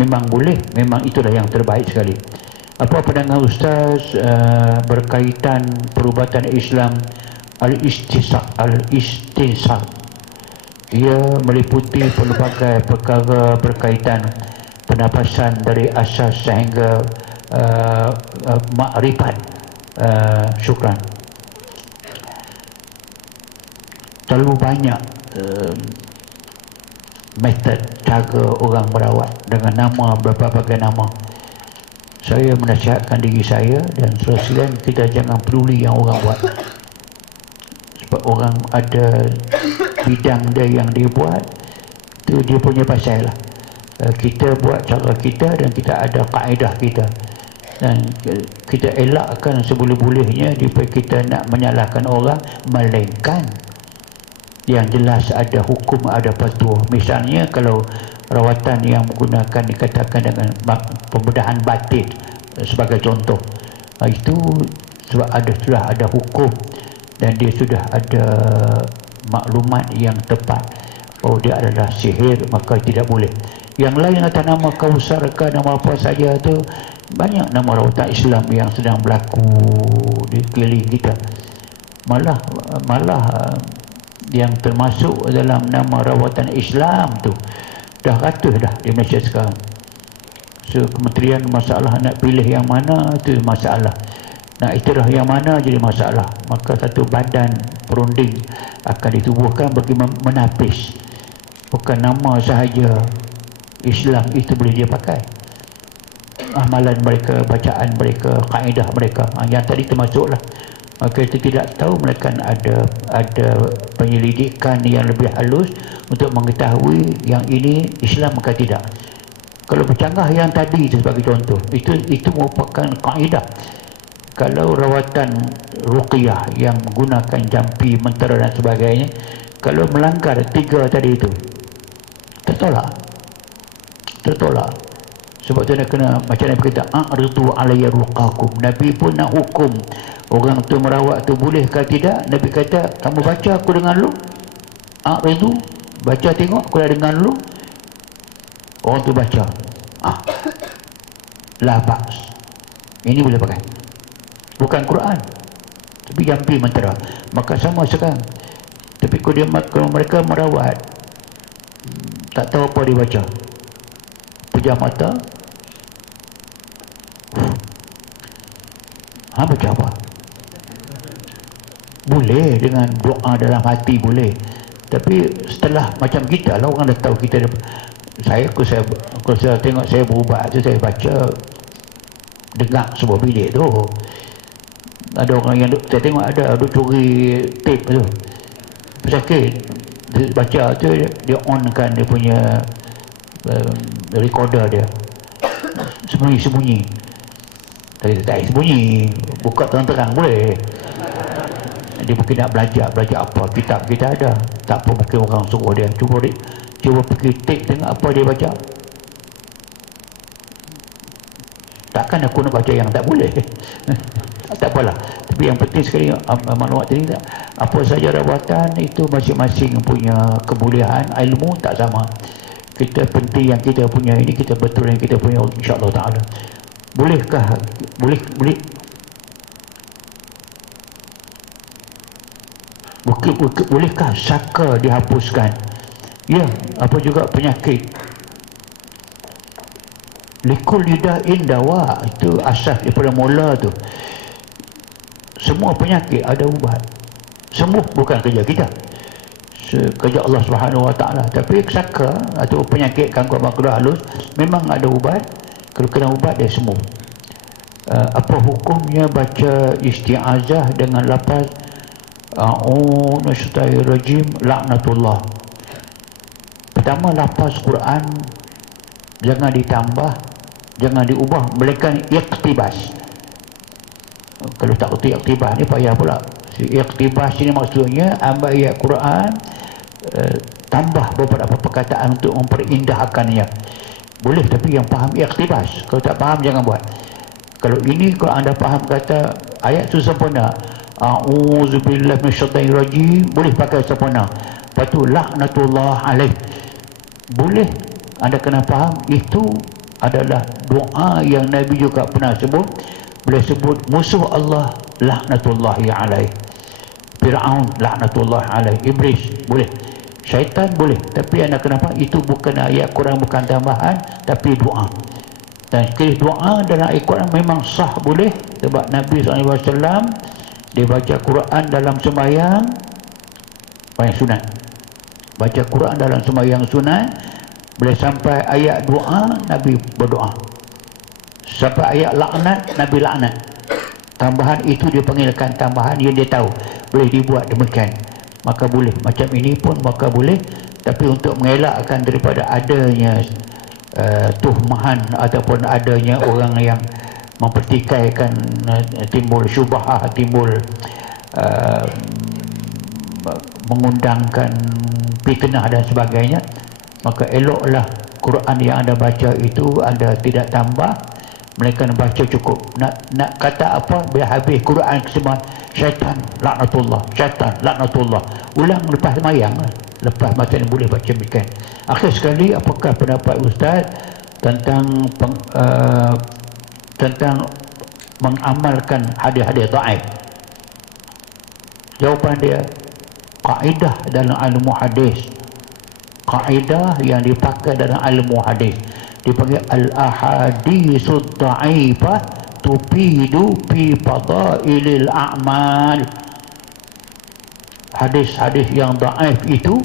Memang boleh, memang itulah yang terbaik sekali. Apa pandangan Ustaz berkaitan perubatan Islam al-istinsar? Ia meliputi pelbagai perkara berkaitan penapasan dari asas sehingga makrifat. Syukran. Terlalu banyak metod cara orang merawat dengan nama berbagai nama. Saya menasihatkan diri saya dan selesai kita jangan peduli yang orang buat. Sebab orang ada bidang dia yang dia buat, itu dia punya pasal lah. Kita buat cara kita dan kita ada kaedah kita. Dan kita elakkan seboleh-bolehnya daripada kita nak menyalahkan orang, melainkan yang jelas ada hukum, ada patuh. Misalnya kalau rawatan yang menggunakan dikatakan dengan pembedahan batin sebagai contoh, itu sebab sudah ada hukum dan dia sudah ada maklumat yang tepat bahawa dia adalah sihir, maka tidak boleh. Yang lain atas nama Kausar ke nama apa saja tu, banyak nama rawatan Islam yang sedang berlaku di keliling kita. Malah yang termasuk dalam nama rawatan Islam tu dah ratus dah di Malaysia sekarang. So kementerian masalah nak pilih yang mana tu masalah, nak iktiraf yang mana jadi masalah. Maka satu badan perunding akan ditubuhkan bagi menapis. Bukan nama sahaja Islam itu boleh dia pakai, amalan mereka, bacaan mereka, kaedah mereka, yang tadi termasuklah maka kita tidak tahu melainkan ada penyelidikan yang lebih halus untuk mengetahui yang ini Islam atau tidak. Kalau bercanggah yang tadi sebagai contoh, itu merupakan kaedah. Kalau rawatan ruqyah yang menggunakan jampi, mentera dan sebagainya, kalau melanggar 3 tadi itu, tertolak. Sebab tu nak kena, macam Nabi kata, a'ridu alayya ruqakum. Nabi pun nak hukum orang tu merawat tu boleh ke tidak. Nabi kata, kamu baca aku dengar dulu. A'ridu, baca tengok aku dah dengar dulu. Orang tu baca, la ba's, ini boleh pakai. Bukan Quran, tapi jampi mentera. Maka sama sekarang. Tapi kalau mereka merawat, tak tahu apa dia baca, pejam mata, baca apa? Boleh dengan doa dalam hati boleh. Tapi setelah macam kita lah, orang dah tahu kita dah, kalau saya tengok saya berubat tu, saya baca dengar sebuah bilik tu. Ada orang yang saya tengok ada curi tape tu, pesakit baca tu, dia onkan dia punya recorder dia, sembunyi-sembunyi. Tak sembunyi, buka terang-terang boleh. Dia mungkin nak belajar apa, kitab kita ada, tak apa, mungkin orang suruh dia cuba pergi take tengok apa dia baca. Takkan aku nak baca yang tak boleh. Tak apalah. Tapi yang penting sekali maklumat ini, apa saja rawatan itu masing-masing punya kebolehan. Ilmu tak sama. Kita penting yang kita punya ini, kita betul yang kita punya, insya-Allah taala. Bolehkah bolehkah saka dihapuskan? Ya, apa juga penyakit likul lidain dawa, itu asas daripada mula tu. Semua penyakit ada ubat. Sembuh bukan kerja kita, kerja Allah Subhanahu Wa Taala. Tapi saka atau penyakit gangguan makhluk halus memang ada ubat. Kalau kena ubat dia sembuh. Apa hukumnya baca isti'azah dengan lafaz a'udzubillahi laknatullah? Pertama, lafaz Quran jangan ditambah, jangan diubah, melainkan iqtibas. Kalau tak kerti iqtibas ni payah pula. Iqtibas ini maksudnya ambil ayat Quran, tambah beberapa perkataan untuk memperindahkannya. Boleh, tapi yang faham iqtibas. Kalau tak faham jangan buat. Kalau ini, kalau anda faham kata ayat itu sempurna, a'udzubillahi minasyaitanir rajim, boleh pakai sempurna. Lepas tu laknatullah alaih, boleh. Anda kena faham itu adalah doa yang Nabi juga pernah sebut. Boleh sebut musuh Allah laknatullahi alaih, Fir'aun laknatullah alaih, Iblis boleh, syaitan boleh. Tapi anda kena faham itu bukan ayat Quran, bukan tambahan, tapi doa. Dan sekali doa dalam ayat Quran memang sah boleh. Sebab Nabi SAW dia baca Quran dalam sembahyang sunat. Baca Quran dalam sembahyang sunat, boleh sampai ayat doa, Nabi berdoa. Sampai ayat laknat, Nabi laknat. Tambahan itu dia panggilkan tambahan yang dia tahu boleh dibuat demikian, maka boleh. Macam ini pun maka boleh. Tapi untuk mengelakkan daripada adanya tuhmahan ataupun adanya orang yang mempertikaikan, timbul syubhah, timbul mengundangkan fitnah dan sebagainya, maka eloklah Quran yang anda baca itu anda tidak tambah, mereka baca cukup. Nak kata apa bila habis Quran semua, syaitan laknatullah, syaitan laknatullah, ulang lepas semayang, lepas macam boleh baca demikian. Akhir sekali, apakah pendapat Ustaz tentang tentang mengamalkan hadis-hadis dhaif? Jawapan dia, kaedah dalam ilmu hadis, kaedah yang dipakai dalam ilmu hadis dipanggil al-ahaditsud dhaifah tufidu fi fadailil a'mal. Hadis-hadis yang dhaif itu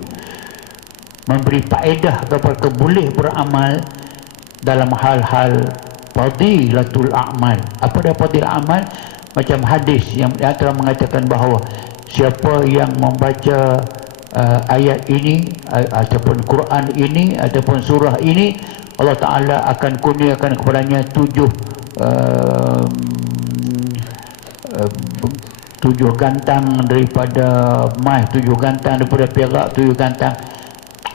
memberi faedah kepada boleh beramal dalam hal-hal fadilatul a'mal. Apa dia fadilatul amal? Macam hadis yang telah mengatakan bahawa siapa yang membaca ayat ini ataupun Quran ini ataupun surah ini, Allah Ta'ala akan kurniakan kepadanya 7 gantang daripada emas, 7 gantang daripada perak, 7 gantang.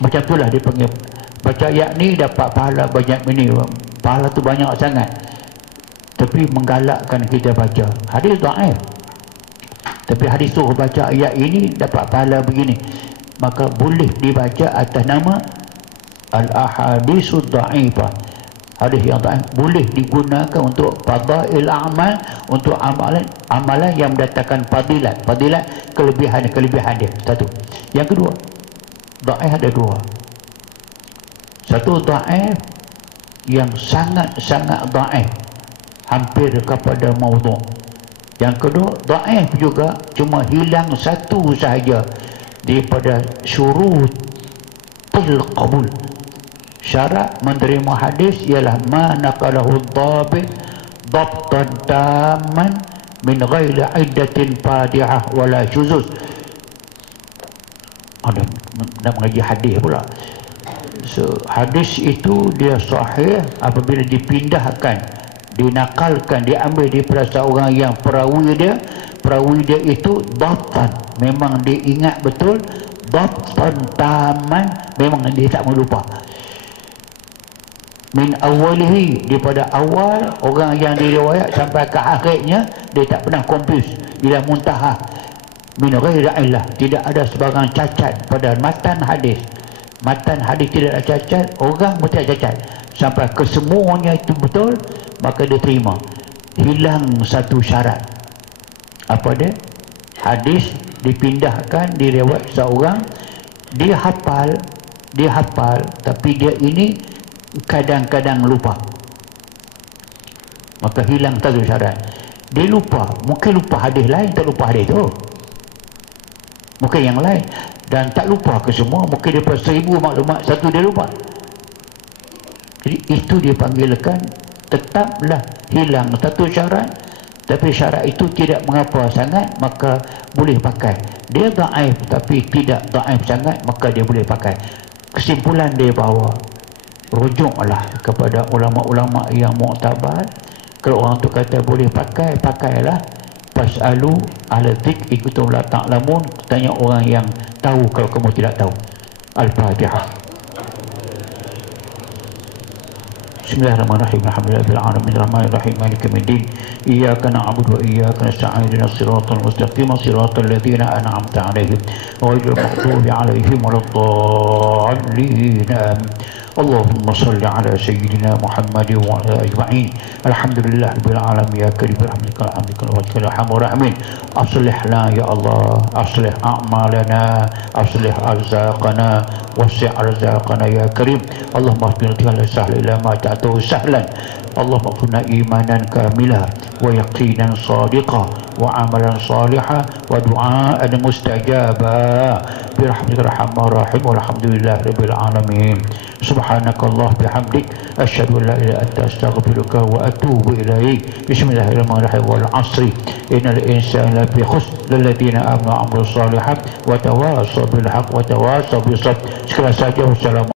Macam itulah dia panggil. Baca ayat ni dapat pahala banyak ini. Pahala tu banyak sangat. Tapi menggalakkan kita baca. Hadis dhaif. Tapi hadis suruh baca ayat ini dapat pahala begini. Maka boleh dibaca atas nama al-ahadisud dhaifah. Hadis yang dhaif boleh digunakan untuk fadail amal, untuk amalan yang mendatangkan fadilat. Fadilat kelebihan dia. Satu. Yang kedua, dhaif ada dua. Satu dhaif yang sangat-sangat dhaif, hampir kepada maudhu'. Yang kedua, dhaif juga cuma hilang satu sahaja daripada syurutul qabul. Syarat menerima hadis ialah ma naqalahu dhabit dhabtan tamman min ghairi iddatin fadihah wala syuzuz. Ada nak mengaji hadis pula. So, hadis itu dia sahih apabila dipindahkan, dinakalkan, diambil daripada seorang yang perawi dia itu dhabtan, memang dia ingat betul, dhabtan taman, memang dia tak melupa. Min awalihi, daripada awal orang yang diriwayat sampai ke akhirnya dia tak pernah confuse, ila muntaha. Min ghairi illah, tidak ada sebarang cacat pada matan hadis. Matan hadis tidak ada cacat, orang mesti ada cacat. Sampai kesemuanya itu betul, maka dia terima. Hilang satu syarat. Apa dia? Hadis dipindahkan, diriwayat seorang, dia hafal, tapi dia ini kadang-kadang lupa. Maka hilang satu syarat. Dia lupa, mungkin lupa hadis lain, tak lupa hadis tu. Mungkin yang lain. Dan tak lupa ke semua, mungkin daripada 1000 maklumat, satu dia lupa. Jadi itu dia panggilkan tetaplah hilang satu syarat, tapi syarat itu tidak mengapa sangat, maka boleh pakai. Dia dhaif tapi tidak dhaif sangat, maka dia boleh pakai. Kesimpulan dia bahawa rujuklah kepada ulama-ulama yang muktabar. Kalau orang tu kata boleh pakai, pakailah. Fas'alu ahla dzikri in kuntum la ta'lamun. Tanya orang yang tahu kalau kamu tidak tahu. Al-Fatihah. Bismillahirrahmanirrahim. Alhamdulillahil alamin arrahmanir rahim maliki yaumiddin. Iyyaka na'budu wa iyyaka nasta'in ihdinas siratal mustaqim siratal ladzina an'amta 'alaihim ghairil maghdubi 'alaihim waladdallin. Allahumma salli ala sayyidina Muhammad wa ala ajma'in. Alhamdulillah rabbil alamin ya karim rahmatika wa arhamur rahimin. Aslih lana ya Allah, aslih a'malana, aslih arzaqana, wasi' arzaqana ya karim. Allahumma hdina sahla ila ma ta'tu sahlan. Allahumma kunna imanan kamila wa yaqinan sadiqa wa amalan salihan wa du'aan mustajaba bi rahmatika arhamar rahim. Walhamdulillah rabbil alamin. Subhanakallah bihamdik asyhadu an la ilaha illa anta astaghfiruka wa atubu ilaik. Bismillahirrahmanirrahim. Wal 'asri innal insana lafi khusr lilladzina amanu wa 'amilus shalihat wa tawassaw bil haqq wa tawassaw bis sabr. Sekali saja. Wassalamualaikum.